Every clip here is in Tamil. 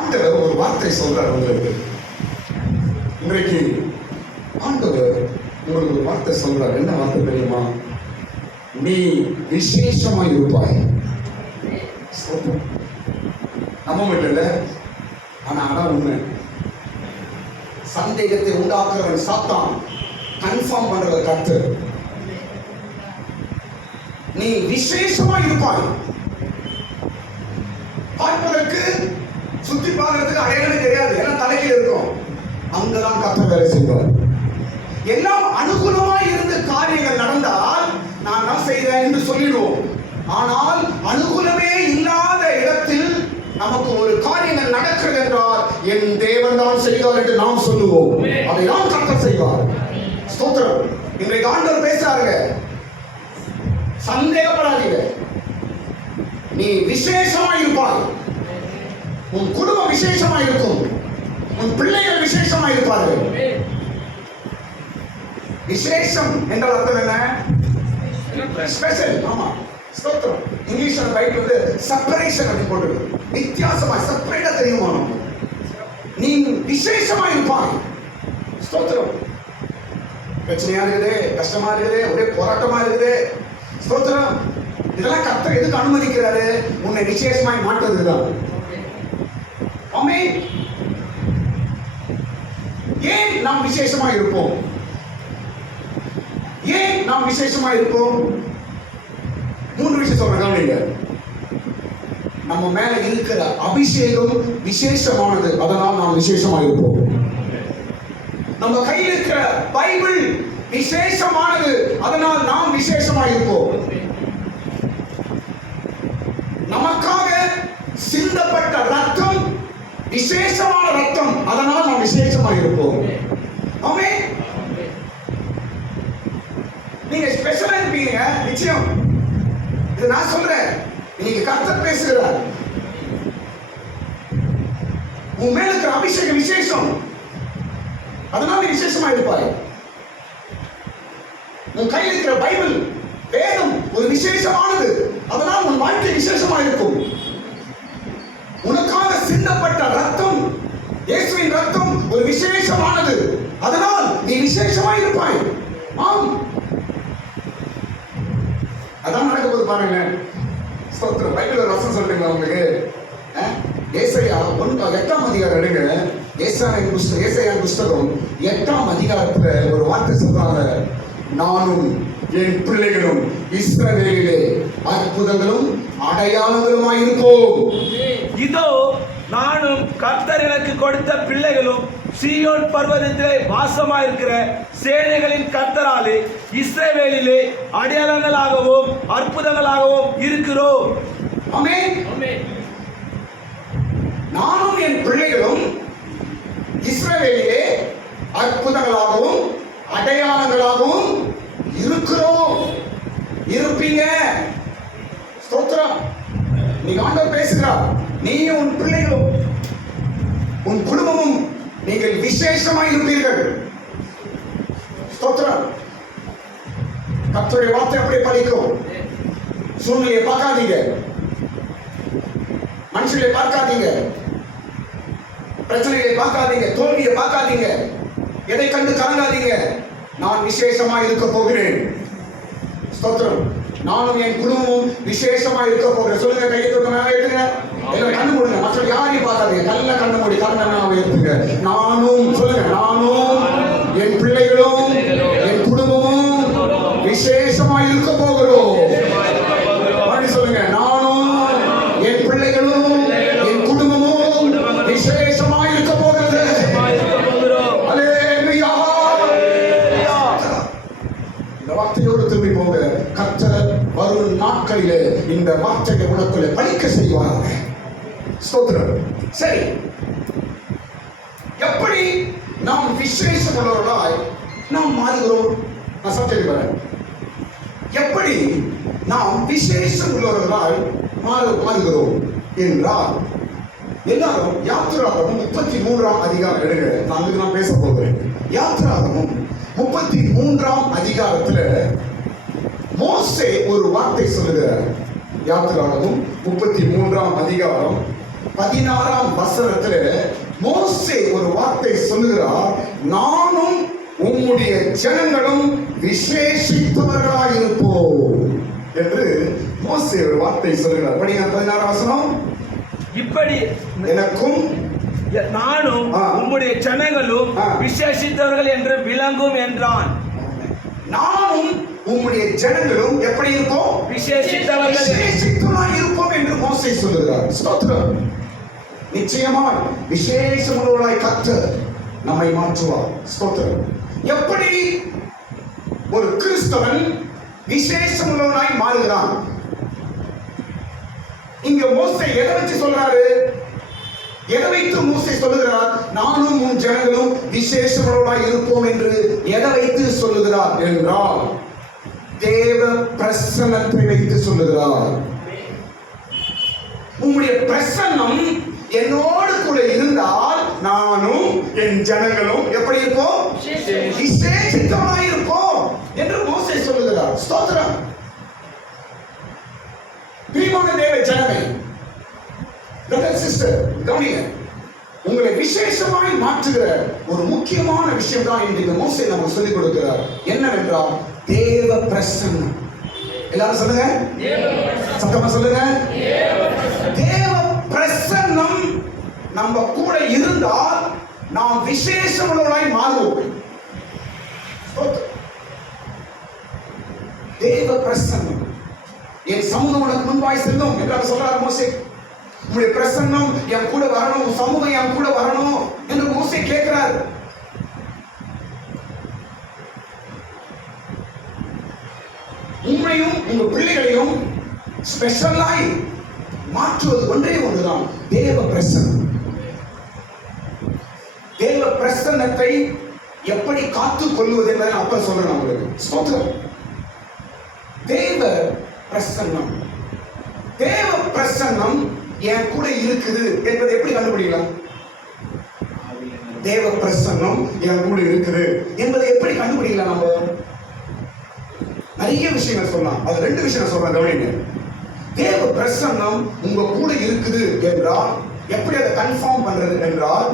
ஆண்டவர் ஒரு வார்த்தை சொல்றார் உங்களுக்கு. இன்றைக்கு ஆண்டவர் உங்களுக்கு ஒரு வார்த்தை சொல்றார். என்ன வார்த்தை தெரியுமா? நீ விசேஷமா இருப்பாய். நம்ப முடியல, ஆனா அதான் உண்மை. சந்தேகத்தை உண்டாக்குறவன் சாத்தான், கன்ஃபார்ம் பண்றது கர்த்தர். நீ விசேஷமா இருப்பாய். பார்ப்பதற்கு சுத்தி பார்க்கறதுக்கு அடையாளமே தெரியாது, எல்லாம் தலையில் இருக்கும். அங்கதான் கர்த்தர் வேலை செய்வார். எல்லாம் அனுகூலமா இருந்து காரியங்கள் நடந்தால் நான் தான் செய்றேன் என்று சொல்லிடுவோம். ஆனால் அனுகூலமே இல்லாத இடத்தில் நமக்கு ஒரு காரியங்கள் நடக்கிறது என்றால் என் தேவன் தான் செய்வார் என்று நாம் சொல்லுவோம். அதை தான் கர்த்தர் செய்வார். ஸ்தோத்திரம். இன்றைக்கு ஆண்டவர் பேசுறாருங்க, சந்தேகப்படாதீங்க. நீ விசேஷமா இருப்பாய். உன் குடும்பம் விசேஷமா இருக்கும். உன் பிள்ளைகள் விசேஷமா இருப்பார்கள். விசேஷம் என்றால் அர்த்தம் என்ன? ஸ்பெஷல். ஆமா, ஸ்தோத்திரம். இங்கிலீஷ்ல பைபிள் வந்து செப்பரேஷன் அப்படி போட்டுருக்கு. வித்தியாசமா செப்பரேட்டா தெரியுமா? நீ விசேஷமா இருப்பாய். ஸ்தோத்திரம். பிரச்சனையா இருக்குது, கஷ்டமா இருக்குது, ஒரே போராட்டமா இருக்குது. ஸ்தோத்திரம். இதெல்லாம் கர்த்தர் எதுக்கு அனுமதிக்கிறாரு? உன்னை விசேஷமாய் மாற்றுறதுதான். ஆமென். ஏன் நாம் விசேஷமா இருப்போம்? ஏன் நாம் விசேஷமா இருப்போம்? 3 விஷயம் சொல்றேன், கவனிங்க. நம்ம மேல இருக்கிற அபிஷேகம் விசேஷமானது, அதனால் நாம் விசேஷமா இருப்போம். நம்ம கையில் இருக்கிற பைபிள் விசேஷமானது, அதனால் நாம் விசேஷமா இருப்போம். நமக்காக சிந்தப்பட்ட ரத்தம் விசேஷமான ரத்தம், அதனால் நாம் விசேஷமா இருப்போம். ஆமென். நீங்க ஸ்பெஷலா இருப்பீங்க, நிச்சயம். இது நான் சொல்றேன், இன்னைக்கு கர்த்தர் பேசுகிறார். உன் மேல இருக்கிற அபிஷேகம் விசேஷம், அதனால விசேஷமா இருப்பாய். உன் கையில் இருக்கிற பைபிள் வேதம் ஒரு விசேஷமானது, அதனால் உன் வாழ்க்கை விசேஷமா இருக்கும். உனக்காக சிந்தப்பட்ட ரத்தம், இயேசுவின் ரத்தம் ஒரு விசேஷமானது, அதனால் நீ விசேஷமா இருப்பாய். ஆம், அதான் நடக்க போது பாருங்க. ஸ்தோத்திரம். பைபிள் ஒரு வசனம் சொல்றீங்களா உங்களுக்கு? ஏசாயா 8ஆம் அதிகாரம் எடுங்க. ஏசாயா புஸ்தகம் 8ஆம் அதிகாரத்துல ஒரு வார்த்தை சொல்றாங்க. நானும் என் பிள்ளைகளும் இஸ்ரவேலிலே அற்புதங்களும் அடையாளங்களுமாய் இருப்போம். இதோ நானும் கர்த்தர் எனக்கு கொடுத்த பிள்ளைகளும் சீயோன் பர்வதத்திலே வாசமாயிருக்கிற சேனைகளின் கர்த்தராலே இஸ்ரவேலிலே அடையாளங்களாகவும் அற்புதங்களாகவும் இருக்கிறோம். ஆமென். நானும் என் பிள்ளைகளும் இஸ்ரவேலிலே அற்புதங்களாகவும் அடையாளங்களாகவும் இருக்கிறோம். இருப்பீங்க. ஸ்தோத்திரம். நீ ஆண்டவர் பேசுகிறார். நீயும் உன் பிள்ளைகளும் உன் குடும்பமும் நீங்கள் விசேஷமாய் இருப்பீர்கள். ஸ்தோத்திரம். கர்த்தருடைய வார்த்தை அப்படியே படிக்கும். சூழ்நிலையை பார்க்காதீங்க, மனுஷங்களை பார்க்காதீங்க, பிரச்சனைகளை பார்க்காதீங்க, தோல்வியை பார்க்காதீங்க, எதை கண்டு கலங்காதீங்க. நான் விசேஷமா இருக்க போகிறேன். ஸ்தோத்திரம். நானும் என் குடும்பமும் விசேஷமா இருக்க போகிறேன். சொல்லுங்க, கையை தொட்டு மேல எடுங்க. எல்லாம் கண்ணு மூடுங்க. மற்ற யாரையும் பார்க்காதீங்க. நல்ல கண்ணு மூடி கண்ணை எடுத்துங்க. நானும் சொல்லுங்க, நானும் என் பிள்ளைகளும் என் குடும்பமும் விசேஷமா இருக்க போகிறோம். சொல்லுங்க, நானும் என் பிள்ளைகளும் என் குடும்பமும் விசேஷமா இருக்க போகிறது. அல்லேலூயா. இந்த வார்த்தையோடு திரும்பி போங்க. கர்த்தர் வரும் நாட்களிலே இந்த வார்த்தையை உனக்குள்ளே பலிக்க செய்வாங்க. ஸ்தோத்திரம். சரி, எப்படி நாம் விசேஷம் உள்ளவர்களாய் நாம் மாறுகிறோம்? நான் சப்ஜெக்ட் வரேன். எப்படி நாம் விசேஷம் உள்ளவர்களாய் மாறுகிறோம் என்றால், எல்லாரும் யாத்திராகமம் 33ஆம் அதிகாரம் எடுங்க. நான் பேச போகிறேன். யாத்திராகமம் 33ஆம் அதிகாரத்துல மோசே ஒரு வார்த்தை சொல்லுகிறார். யாத்திராகமம் 33ஆம் அதிகாரம் 16ஆம் வசனத்துல மோசே ஒரு வார்த்தை சொல்லுகிறார், நானும் உம்முடைய ஜனங்களும் விசேஷித்தவர்களாய் இருப்போம் என்று மோசே ஒரு வார்த்தை சொல்லுகிறார். படிங்க 16ஆம் வசனம். இப்படி எனக்கும் நானும் உம்முடைய ஜனங்களும் விசேஷித்தவர்கள் என்று விளங்கும் என்றான். நானும் உம்முடைய ஜனங்களும் எப்படி இருப்போம்? விசேஷித்தவர்களாய் இருப்போம் என்று மோசே சொல்லுகிறார். ஸ்தோத்திரம். நிச்சயமாய் விசேஷமுள்ளவர்களாய் கர்த்தர் நம்மை மாற்றுவார். ஸ்தோத்திரம். எப்படி ஒரு கிறிஸ்தவன் விசேஷமுள்ளவனாய் மாறுகிறான்? இங்க மோசே எதை வச்சு சொல்றாரு? எதை வைத்து மோசே சொல்லுகிறார் நானும் உன் ஜனங்களும் விசேஷமுள்ளவர்களாய் இருப்போம் என்று எதை வைத்து சொல்லுகிறார் என்றால் தேவ பிரசன்னத்தை வைத்து சொல்லுகிறார். உம்முடைய பிரசன்னம் என்னோடு கூட இருந்தால் நானும் என் ஜனங்களும் எப்படி இருப்போம்? விசேஷித்தவர்களாய் இருப்போம் என்று மோசே சொல்லுகிறார். ஸ்தோத்திரம். பிரியமான தேவ ஜனமே, பிரதர் சிஸ்டர், கவனிங்க. உங்களை விசேஷமாய் மாற்றுகிற ஒரு முக்கியமான விஷயம் தான் இன்றைக்கு மோசே நமக்கு சொல்லிக் கொடுக்கிறார். என்னவென்றால் தேவ பிரசன்னம். எல்லாரும் சொல்லுங்க, சத்தமா சொல்லுங்க. தேவ பிரசன்னம் நம்ம கூட இருந்தால் நாம் விசேஷமுள்ளவர்களாய் மாறுவோம். தேவ பிரசன்னம். என் சமூகம் உனக்கு முன்பாய் செல்லும் என்று சொல்றாரு மோசே. உங்களுடைய பிரசன்னம் என் கூட வரணும், சமூகம் என் கூட வரணும் என்று மோசே கேட்கிறார். உண்மையும் உங்க பிள்ளைகளையும் ஸ்பெஷலாய் மாற்றுவது ஒன்றே ஒன்றுதான், தேவ பிரசன்னம். தேவ பிரசன்னத்தை எப்படி காத்துக் கொள்வது என்பதை அப்ப சொல்றேன் உங்களுக்கு. ஸ்தோத்திரம். தேவ பிரசன்னம். தேவ பிரசன்னம் என் கூட இருக்குது என்பதை எப்படி கண்டுபிடிக்கலாம்? தேவ பிரசன்னம் என் கூட இருக்குது என்பதை எப்படி கண்டுபிடிக்கலாம்? நம்ம நிறைய விஷயங்கள் சொல்லலாம். அது 2 விஷயம் சொல்றேன், கவனிங்க. தேவ பிரசன்னம் உங்க கூட இருக்குது என்றால் எப்படி அதை கன்ஃபார்ம் பண்றது என்றால்,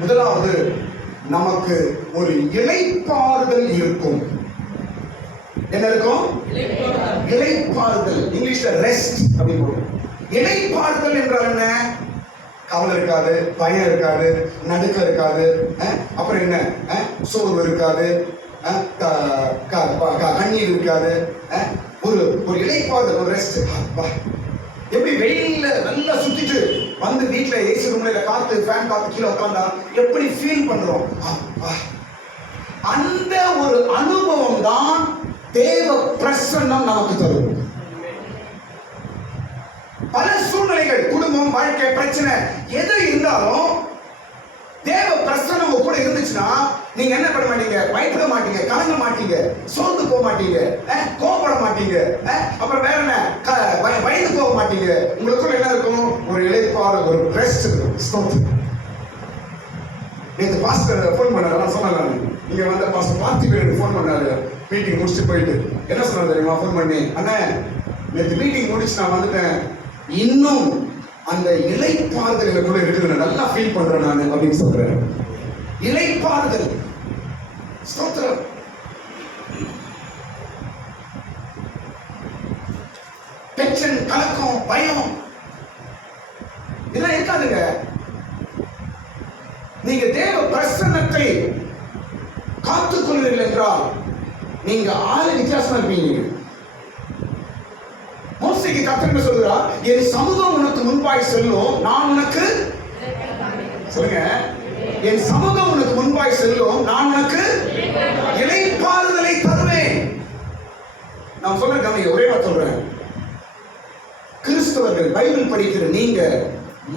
முதலாவது நமக்கு ஒரு இளைப்பாறுதல் இருக்கும். என்ன இருக்கும்? இளைப்பாறுதல். இங்கிலீஷ்ல ரெஸ்ட் அப்படி போடும். இளைப்பாறுதல் என்றால் என்ன? கவலை இருக்காது, பயம் இருக்காது, நடுக்கம் இருக்காது, அப்புறம் என்ன, சோர்வு இருக்காது, கண்ணீர் இருக்காது. ஒரு இளைப்பாறுதல், ஒரு ரெஸ்ட். எப்படி வெயில்ல நல்லா சுத்திட்டு வந்து வீட்டுல ஏசி ரூம்ல காத்து ஃபேன் காத்து கீழே உட்கார்ந்தா எப்படி ஃபீல் பண்றோம்? அந்த ஒரு அனுபவம் தான் தேவ பிரசன்னம் நமக்கு தரும். பல சூழ்நிலைகள், குடும்பம், வாழ்க்கை, பிரச்சனை எது இருந்தாலும் தேவ பிரசன்னம் உங்க கூட இருந்துச்சுன்னா நீங்க என்ன பண்ண மாட்டீங்க? பயப்பட மாட்டீங்க, கலங்க மாட்டீங்க, சோர்ந்து போக மாட்டீங்க, கோபப்பட மாட்டீங்க, அப்புறம் வேற என்ன, பயந்து போக மாட்டீங்க. உங்களுக்குள்ள என்ன இருக்கும்? ஒரு இளைப்பாறு, ஒரு ரெஸ்ட் இருக்கும். நேற்று பாஸ்டர் ஃபோன் பண்ணாரு, நான் சொன்னேன், நீங்க வந்த பாஸ்டர் பார்த்திபன் ஃபோன் பண்ணாரு, மீட்டிங் முடிச்சுட்டு போயிட்டு. என்ன சொன்னாரு தெரியுமா? ஃபோன் பண்ணி, அண்ணே நேற்று மீட்டிங் முடிச்சு நான் வந்துட்டேன், இன்னும் அந்த இளைப்பாறுதல் எனக்குள்ள இருக்குது, நல்லா ஃபீல் பண்றேன் நான் அப்படின்னு சொல்றேன். இளைப்பாறுதல். ஸ்தோத்திரம். டென்ஷன், கலக்கம், பயம் இதெல்லாம் இருக்காதுங்க. நீங்க தேவ பிரசன்னத்தை காத்துக் கொள்வீர்கள் என்றால் நீங்க ஆளு வித்தியாசமா இருப்பீங்க. மோசேக்கு கர்த்தர் சொல்கிறார், என் சமூகம் உனக்கு முன்பாய் செல்லும், நான் உனக்கு, சொல்லுங்க, என் சமூகம் உனக்கு முன்பாய் செல்லும், நான் உனக்கு இளைப்பாறுதலை தருவேன். நான் சொல்ற கவனிங்க, ஒரே நான் சொல்றேன். கிறிஸ்தவர்கள், பைபிள் படிக்கிற நீங்க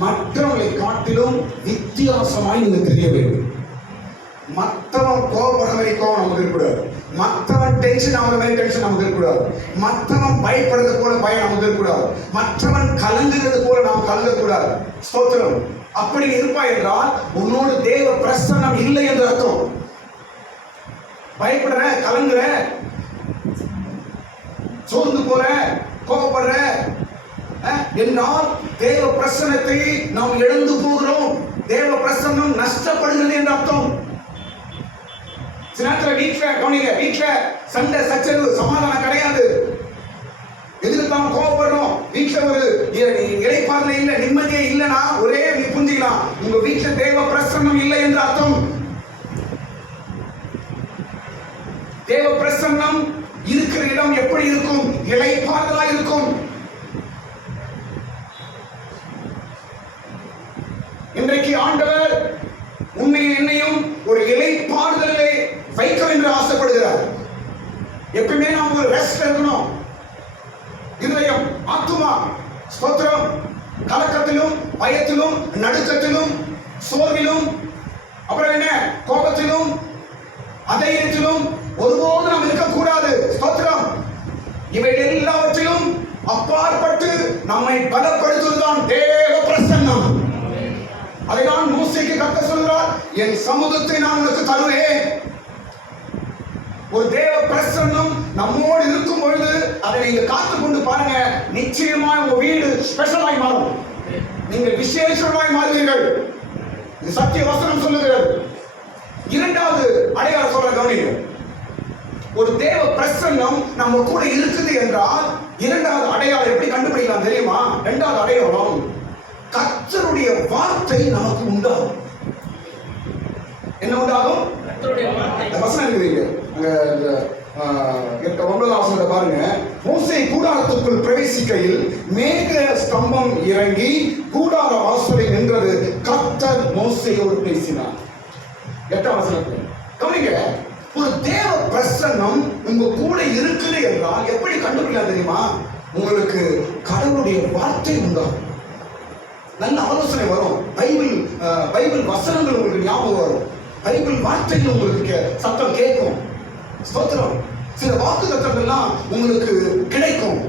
மற்றவர்களை காட்டிலும் வித்தியாசமாய் நீங்க தெரிய வேண்டும். மற்றவன் கோபப்படுற மாதிரி கோபம் நமக்கு இருக்கக்கூடாது, மற்றவன் டென்ஷன் ஆகிற மாதிரி டென்ஷன் நமக்கு இருக்கக்கூடாது, மற்றவன் பயப்படுறது போல பயம் நமக்கு இருக்கக்கூடாது, மற்றவன் கலங்குறது போல நாம் கலங்கக்கூடாது. ஸ்தோத்திரம். அப்படி இருப்பாய் என்றால் உன்னோடு தேவ பிரசன்னம் இல்லை என்று அர்த்தம். பயப்படுற, கலங்குற, சோர்ந்து போற, கோபப்படுற, என்றால் தேவ பிரசன்னத்தை நாம் இழந்து போகிறோம். தேவ பிரசன்னம் நஷ்டப்படுகிறது என்று அர்த்தம். சில நேரத்தில் வீட்டுல சண்டை சச்சரவு சமாதானம் கிடையாது. எதுக்கு தான் கோபப்படுறோம்? வீட்டுல ஒரு இளைப்பாறுதல் இல்ல, நிம்மதியே இல்லைன்னா ஒரே நீ புரிஞ்சுக்கலாம், உங்க வீட்டுல தேவ பிரசன்னம் இல்லை என்று அர்த்தம். தேவ பிரசன்னம் இருக்கிற இடம் எப்படி இருக்கும்? இளைப்பாறுதலா இருக்கும். இன்றைக்கு ஆண்டவர் உன்னையும் என்னையும் ஒரு இளைப்பாறுதலை வைக்க என்று ஆசைப்படுகிறார். எப்பவுமே நாம் ஒரு ரெஸ்ட் இருக்கணும். இதயம், ஆத்துமா, ஸ்தோத்திரம், கலக்கத்திலும், பயத்திலும், நடுக்கத்திலும், சோர்விலும், அப்புறம் என்ன, கோபத்திலும், அதைரியத்திலும் ஒருபோதும் நாம் இருக்கக்கூடாது. ஸ்தோத்திரம். இவை எல்லாவற்றிலும் அப்பாற்பட்டு நம்மை பலப்படுத்துவதுதான் தேவ பிரசன்னம். அதைதான் மோசேக்கு கர்த்தர் சொல்கிறார், என் சமூகத்தை நான் உனக்கு தருவேன். ஒரு தேவ பிரசன்னம் நம்மோடு இருக்கும் பொழுது அதை நீங்க காத்து கொண்டு பாருங்க, நிச்சயமா உங்க வீடு ஸ்பெஷலாய் மாறும். நீங்கள் விசேஷமாய் மாறுவீர்கள். இது சத்திய வசனம் சொல்லுகிறது. இரண்டாவது அடையாளம் சொல்ற கவனிங்க. ஒரு தேவ பிரசன்னம் நம்ம கூட இருக்குது என்றால் இரண்டாவது அடையாளம் எப்படி கண்டுபிடிக்கலாம் தெரியுமா? இரண்டாவது அடையாளம், கர்த்தருடைய வார்த்தை நமக்கு உண்டாகும். என்ன உண்டாகும்? வசனம் இருக்குதுங்க. அங்க 9 வசனத்தை பாருங்க. மோசே கூடாரத்துக்குள் பிரவேசிக்கையில் மேக ஸ்தம்பம் இறங்கி கூடார வாசலில் நின்றது. கர்த்தர் மோசேயோடு பேசினார். 8 வசனத்துல கவனிங்க. ஒரு தேவ பிரசன்னம் உங்க கூட இருக்குது என்றால் எப்படி கண்டுபிடிக்கலாம் தெரியுமா? உங்களுக்கு கடவுளுடைய வார்த்தை உண்டாகும். நல்ல ஆலோசனை வரும். பைபிள் வசனங்கள் உங்களுக்கு ஞாபகம் வரும். பைபிள் வார்த்தைகள் உங்களுக்கு சத்தம் கேட்கும். ஸ்தோத்திரம். சில வாக்குத்தத்தங்கள்லாம் உங்களுக்கு கிடைக்கும்.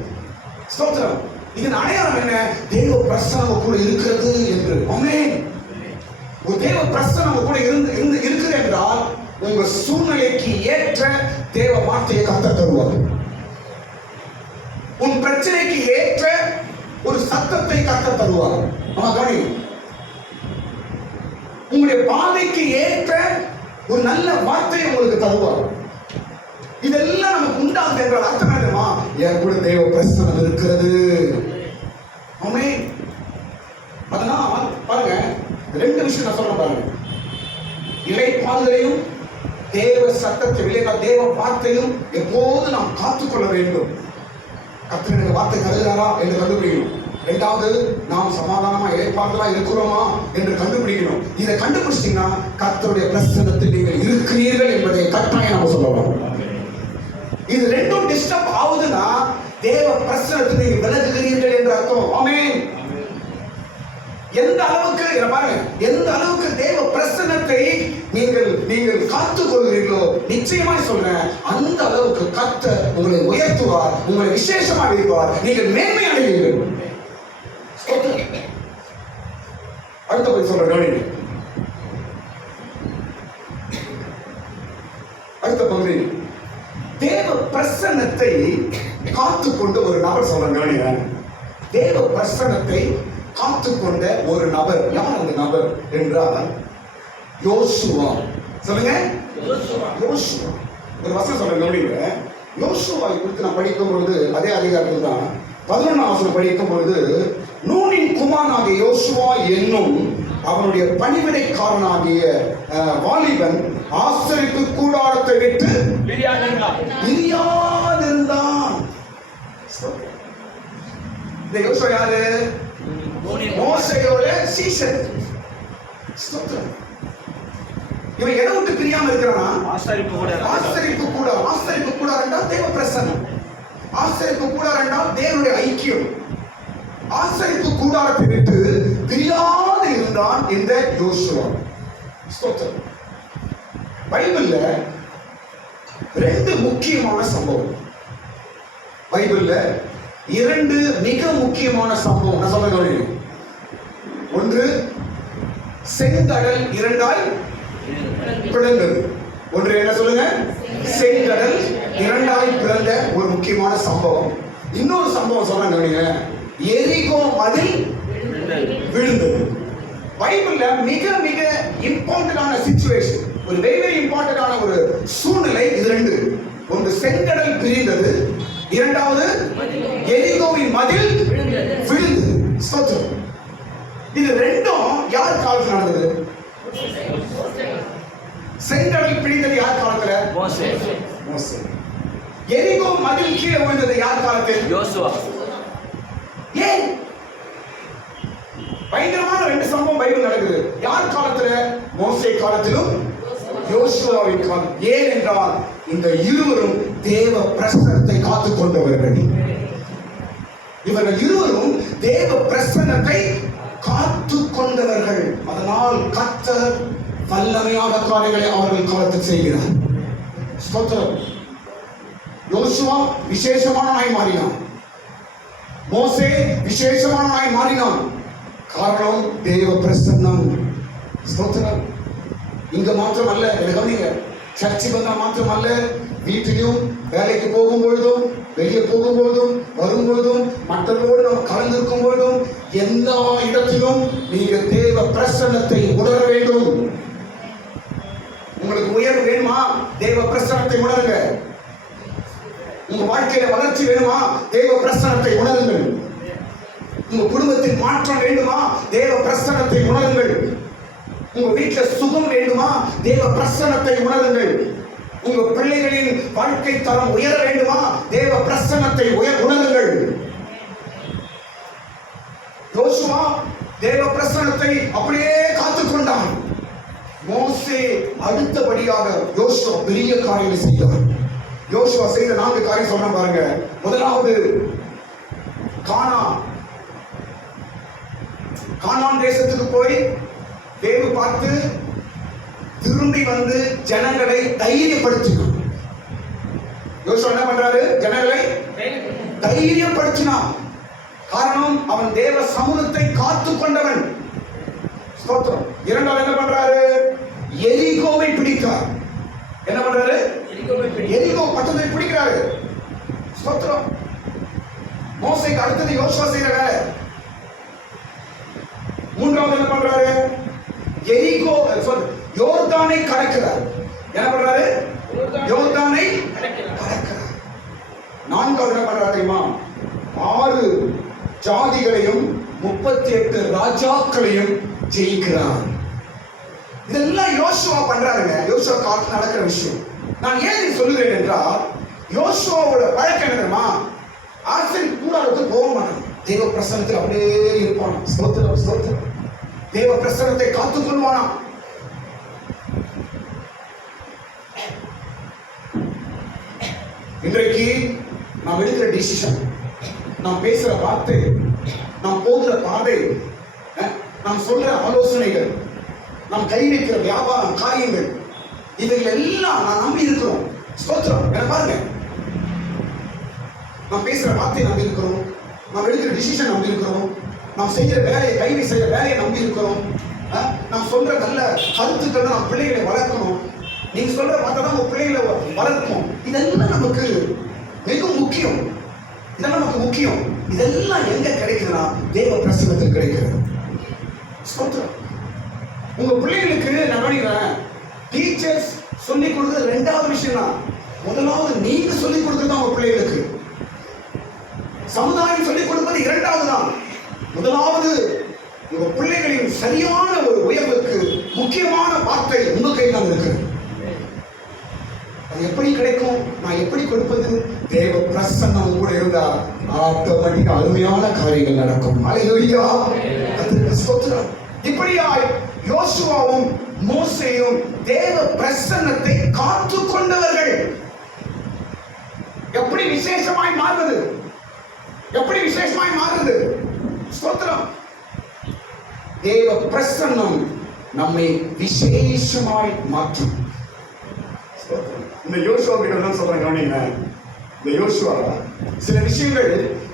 ஸ்தோத்திரம். இதன் அடையாளம் என்ன? தேவ பிரசன்னம் கூட இருக்கிறது என்று. ஆமென். ஒரு தேவ பிரசன்னம் கூட இருந்து இருக்குது என்றால் உங்க சூழ்நிலைக்கு ஏற்ற தேவ வார்த்தையை கர்த்தர் தருவார். உன் பிரச்சனைக்கு ஏற்ற ஒரு சத்தத்தை கர்த்தர் தருவார். கவனி. உங்களுடைய பாதைக்கு ஏற்ற ஒரு நல்ல வார்த்தையை உங்களுக்கு தருவார். இதெல்லாம் நமக்கு உண்டாகுது என்ற அர்த்தம் என்னமா? என் கூட தேவ பிரசன்னம் இருக்கிறது. ஆமென். அதனால் பாருங்க, ரெண்டு விஷயம் நான் சொல்றேன் பாருங்க. இளைப்பாறுதலையும் தேவ சத்தத்தை விளையாட தேவ வார்த்தையும் எப்போது நாம் காத்துக்கொள்ள வேண்டும். கர்த்தருடைய வார்த்தை தருகிறாரா என்று கண்டுபிடிக்கணும். இரண்டாவது, நாம் சமாதானமா இளைப்பாறுதலா இருக்கிறோமா என்று கண்டுபிடிக்கணும். இதை கண்டுபிடிச்சிட்டீங்கன்னா கர்த்தருடைய பிரசன்னத்தில் நீங்கள் இருக்கிறீர்கள் என்பதை கட்டாயம் நம்ம சொல்லலாம். இது ரெண்டும் டிஸ்டர்ப் ஆகுதுன்னா தேவ பிரசன்னத்தில் நீங்கள் விலகுகிறீர்கள் என்று அர்த்தம். ஆமென். எந்த அளவுக்கு பாருங்க, எந்த அளவுக்கு தேவ பிரசன்னத்தை நீங்கள் காத்துக் கொள்கிறீர்களோ நிச்சயமாய் சொல்றேன், அந்த அளவுக்கு கர்த்தர் உங்களை உயர்த்துவார், உங்களை விசேஷமாக வைப்பார், நீங்கள் மேன்மை அடைவீர்கள். அடுத்த போய் சொல்ற கவனிங்க. அடுத்த பகுதி, தேவ பிரசன்னத்தை காத்துக்கொண்டு ஒரு நபர் சொல்ற கவனிங்க. தேவ பிரசன்னத்தை காத்துக்கொண்ட ஒரு நபர். யார் அந்த நபர் என்றால் யோசுவா. சொல்லுங்க, யோசுவா. ஒரு வசனம் சொல்ற கவனிங்க. யோசுவாவை குறித்து நான் படிக்கும் பொழுது அதே அதிகாரத்தில் தான் 11ஆம் வசனம் படிக்கும் பொழுது, நூனின் குமாரனாகிய யோசுவா என்னும் அவனுடைய பணிவிடைக்காரனாகிய வாலிபன் ஆசரிப்பு கூடாரத்தை விட்டு பிரியாதிருந்தான். இந்த யோசுவா யாரு? மோசேயோட சீஷன். இவன் எதை விட்டு பிரியாம இருக்கிறானா? ஆசரிப்பு கூடாரம் என்றால் தேவ பிரசன்னம். ஆசரிப்பு கூடாரம் என்றால் தேவனுடைய ஐக்கியம். ஆசரிப்பு கூடாரத்தை விட்டு பிரியாது இருந்தான் இந்த யோசுவா. ஸ்தோத்திரம். பைபிள்ல ரெண்டு முக்கியமான சம்பவம். பைபிள்ல இரண்டு மிக முக்கியமான சம்பவம் நான் சொல்றேன். ஒன்று, செங்கடல் இரண்டாய் பிளந்தது. ஒன்று என்ன சொல்லுங்க? செங்கடல் இரண்டாய் பிளந்த ஒரு முக்கியமான சம்பவம். இன்னொரு சம்பவம் சொல்றேன். எரிகோ மதில் விழுந்தது. பைபிள்ல மிக மிக இம்பார்ட்டன்டான சிச்சுவேஷன், ஒரு வெரி வெரி இம்பார்ட்டன்டான ஒரு சூழ்நிலை இது ரெண்டு. ஒன்று செங்கடல் பிரிந்தது, இரண்டாவது எரிகோவின் மதில் விழுந்தது. ஸ்தோத்திரம். இது ரெண்டும் யார் காலத்தில் நடந்தது? செங்கடல் பிரிந்தது யார் காலத்துல? மோசே. எரிகோ மதில் கீழே விழுந்தது யார் காலத்தில்? யோசுவா. ஏன் பயங்கரமான ரெண்டு சம்பவம் பைபிள் நடக்குது? யார் காலத்துல? மோசே காலத்திலும் யோசுவாவின் காலம். ஏன் என்றால் இந்த இருவரும் தேவ பிரசன்னத்தை காத்துக் கொண்டவர்கள். இவர்கள் இருவரும் தேவ பிரசன்னத்தை காத்துக் கொண்டவர்கள். அதனால் கர்த்தர் வல்லமையான காரியங்களை அவர்கள் காலத்தில் செய்கிறார். ஸ்தோத்திரம். யோசுவா விசேஷமானவனாய் மாறினான், மோசே விசேஷமானவனாய் மாறினான். காரணம் தேவ பிரசன்னம். ஸ்தோத்திரம். இங்க மாத்திரம் அல்ல, கவனிங்க, சர்ச்சை வந்தா மாத்திரம் அல்ல, வீட்டிலும் வேலைக்கு போகும்பொழுதும் வெளியே போகும்போதும் வரும்பொழுதும் மற்றவர்களோடு நம்ம கலந்திருக்கும் பொழுதும் எந்த இடத்திலும் நீங்க தேவ பிரசன்னத்தை உணர வேண்டும். உங்களுக்கு உயர்வு வேணுமா? தேவ பிரசன்னத்தை உணருங்க. உங்க வாழ்க்கையில வளர்ச்சி வேணுமா? தேவ பிரசன்னத்தை உணருங்கள். உங்க குடும்பத்தில் மாற்றம் வேண்டுமா? தேவ பிரசன்னத்தை உணருங்கள். உங்க வீட்டுல சுகம் வேண்டுமா? தேவ பிரசன்னத்தை உணருங்கள். உங்க பிள்ளைகளின் வாழ்க்கை தரம் உயர வேண்டுமா? தேவ பிரசன்னத்தை உணருங்கள். யோசுவா தேவ பிரசன்னத்தை அப்படியே காத்துக்கொண்டான். மோசே அடுத்தபடியாக யோசுவா பெரிய காரியங்களை செய்தார். யோசுவா செய்த 4 காரியம் சொன்ன பாருங்க. முதலாவது, கானான் தேசத்துக்கு போய் வேவு பார்த்து திரும்பி வந்து ஜனங்களை தைரியப்படுத்தினான். யோசுவா என்ன பண்றாரு? ஜனங்களை தைரியப்படுத்தினான். காரணம், அவன் தேவ சமூகத்தை காத்துக் கொண்டவன். ஸ்தோத்திரம். இரண்டாவது என்ன பண்றாரு? எரிகோவை பிடித்தார். என்ன பண்றாரு? எரிகோ பட்டத்தை பிடிக்கிறாரு. ஸ்தோத்திரம். மோசேக்கு அடுத்தது யோசுவா செய்யற வேலை. மூன்றாவது என்ன பண்றாரு? எரிகோ யோர்தானை கடக்கிறார். என்ன பண்றாரு? யோர்தானை கடக்கிறார். நான்காவது என்ன பண்றாரு தெரியுமா? 6 ஜாதிகளையும் 38 ராஜாக்களையும் ஜெயிக்கிறார். இதெல்லாம் யோசுவா பண்றாருங்க. யோசுவா காலத்துல நடக்கிற விஷயம். நான் ஏன் இதை சொல்லுகிறேன் என்றால், யோசுவாவோட பழக்கம் என்ன தெரியுமா? ஆசிரியர் கூடாரத்துக்கு போக மாட்டான். தேவ பிரசன்னத்தில் அப்படியே இருப்பான். ஸ்தோத்திரம், ஸ்தோத்திரம். தேவ பிரசன்னத்தை காத்துக் கொள்வானா. இன்றைக்கு நாம் எடுக்கிற டிசிஷன், நாம் பேசுற வார்த்தை, நாம் போகிற பாதை, நாம் சொல்ற ஆலோசனைகள், நாம் கை வைக்கிற வியாபாரம் காரியங்கள், இவைகள் எல்லாம் நான் நம்பி இருக்கிறோம். ஸ்தோத்திரம். என்ன பாருங்க, நாம் பேசுற வார்த்தை நம்பி இருக்கிறோம், நாம் எடுக்கிற டிசிஷன் நம்பி இருக்கிறோம், நாம் செய்யற வேலையை கைவி செய்யற வேலையை நம்பி இருக்கிறோம், நாம் சொல்ற நல்ல கருத்துக்கள் நாம் பிள்ளைகளை வளர்க்கணும். நீங்க சொல்ற வார்த்தை தான் உங்க பிள்ளைகளை வளர்க்கணும். இதெல்லாம் நமக்கு மிக முக்கியம். இதெல்லாம் நமக்கு முக்கியம். இதெல்லாம் எங்க கிடைக்குதுன்னா தேவ பிரசன்னத்தில் கிடைக்கிறது. ஸ்தோத்திரம். உங்க பிள்ளைகளுக்கு நான் கவனிக்கிறேன், டீச்சர்ஸ் சொல்லிக் கொடுக்கிறது 2வது விஷயம் தான். முதலாவது நீங்க சொல்லிக் கொடுக்கிறது தான் உங்க பிள்ளைகளுக்கு. சமுதாயம் சொல்லிக் கொடுப்பது 2வது தான். முதலாவது உங்க பிள்ளைகளின் சரியான ஒரு உயர்வுக்கு முக்கியமான வார்த்தை உங்க கையில் தான் இருக்கு. அது எப்படி கிடைக்கும்? நான் எப்படி கொடுப்பது? தேவ பிரசன்னம் கூட இருந்தா ஆட்டோமேட்டிக்கா அருமையான காரியங்கள் நடக்கும். ஹல்லேலூயா. ஸ்தோத்திரம். இப்படியாய் யோசுவாவும் மோசேயும் தேவ பிரசன்னத்தை காத்துக் கொண்டவர்கள். எப்படி விசேஷமாய் மாறுவது? எப்படி விசேஷமாய் மாறுது? ஸ்தோத்திரம். தேவ பிரசன்னம் நம்மை விசேஷமாய் மாற்றும். இந்த யோசுவா கிட்ட சொல்றேன், கவனிங்க. இந்த யோசுவா சில விஷயங்கள்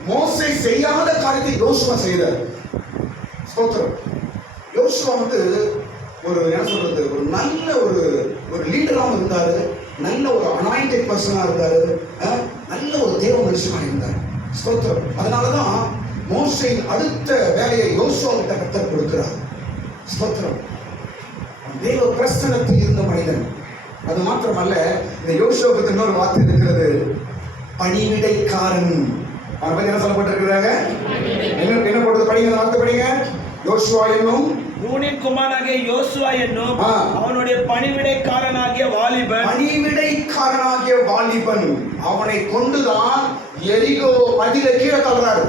மோசே செய்யாத காரியத்தை யோசுவா செய்தார். ஸ்தோத்திரம். யோசுவா ஒரு என்ன சொல்றது, ஒரு நல்ல ஒரு லீடராகவும் இருந்தாரு, நல்ல ஒரு அனாயிண்டட் பர்சனா இருந்தாரு, நல்ல ஒரு தேவ மனுஷனா இருந்தார். ஸ்தோத்திரம். அதனாலதான் மோசேயின் அடுத்த வேலையை யோசுவாவிட்ட கர்த்தர் கொடுக்கிறார். ஸ்தோத்திரம். தேவ பிரசன்னத்தில் இருந்த மனிதன். அது மாத்திரமல்ல, இந்த யோசுவாவுக்கு இன்னொரு வார்த்தை இருக்கிறது, பணிவிடைக்காரன். அவனை பத்தி என்ன சொல்லப்பட்டிருக்கிறாங்க? என்ன போடுறது? படிங்க, வார்த்தை படிங்க. யோசுவா என்னும் நூனின் குமாரனாகிய யோசுவா என்னும் அவனுடைய பணிவிடைக்காரனாகிய வாலிபன். பணிவிடைக்காரனாகிய வாலிபன். அவனை கொண்டுதான் எரிகோ மதில கீழே தள்ளுறாரு.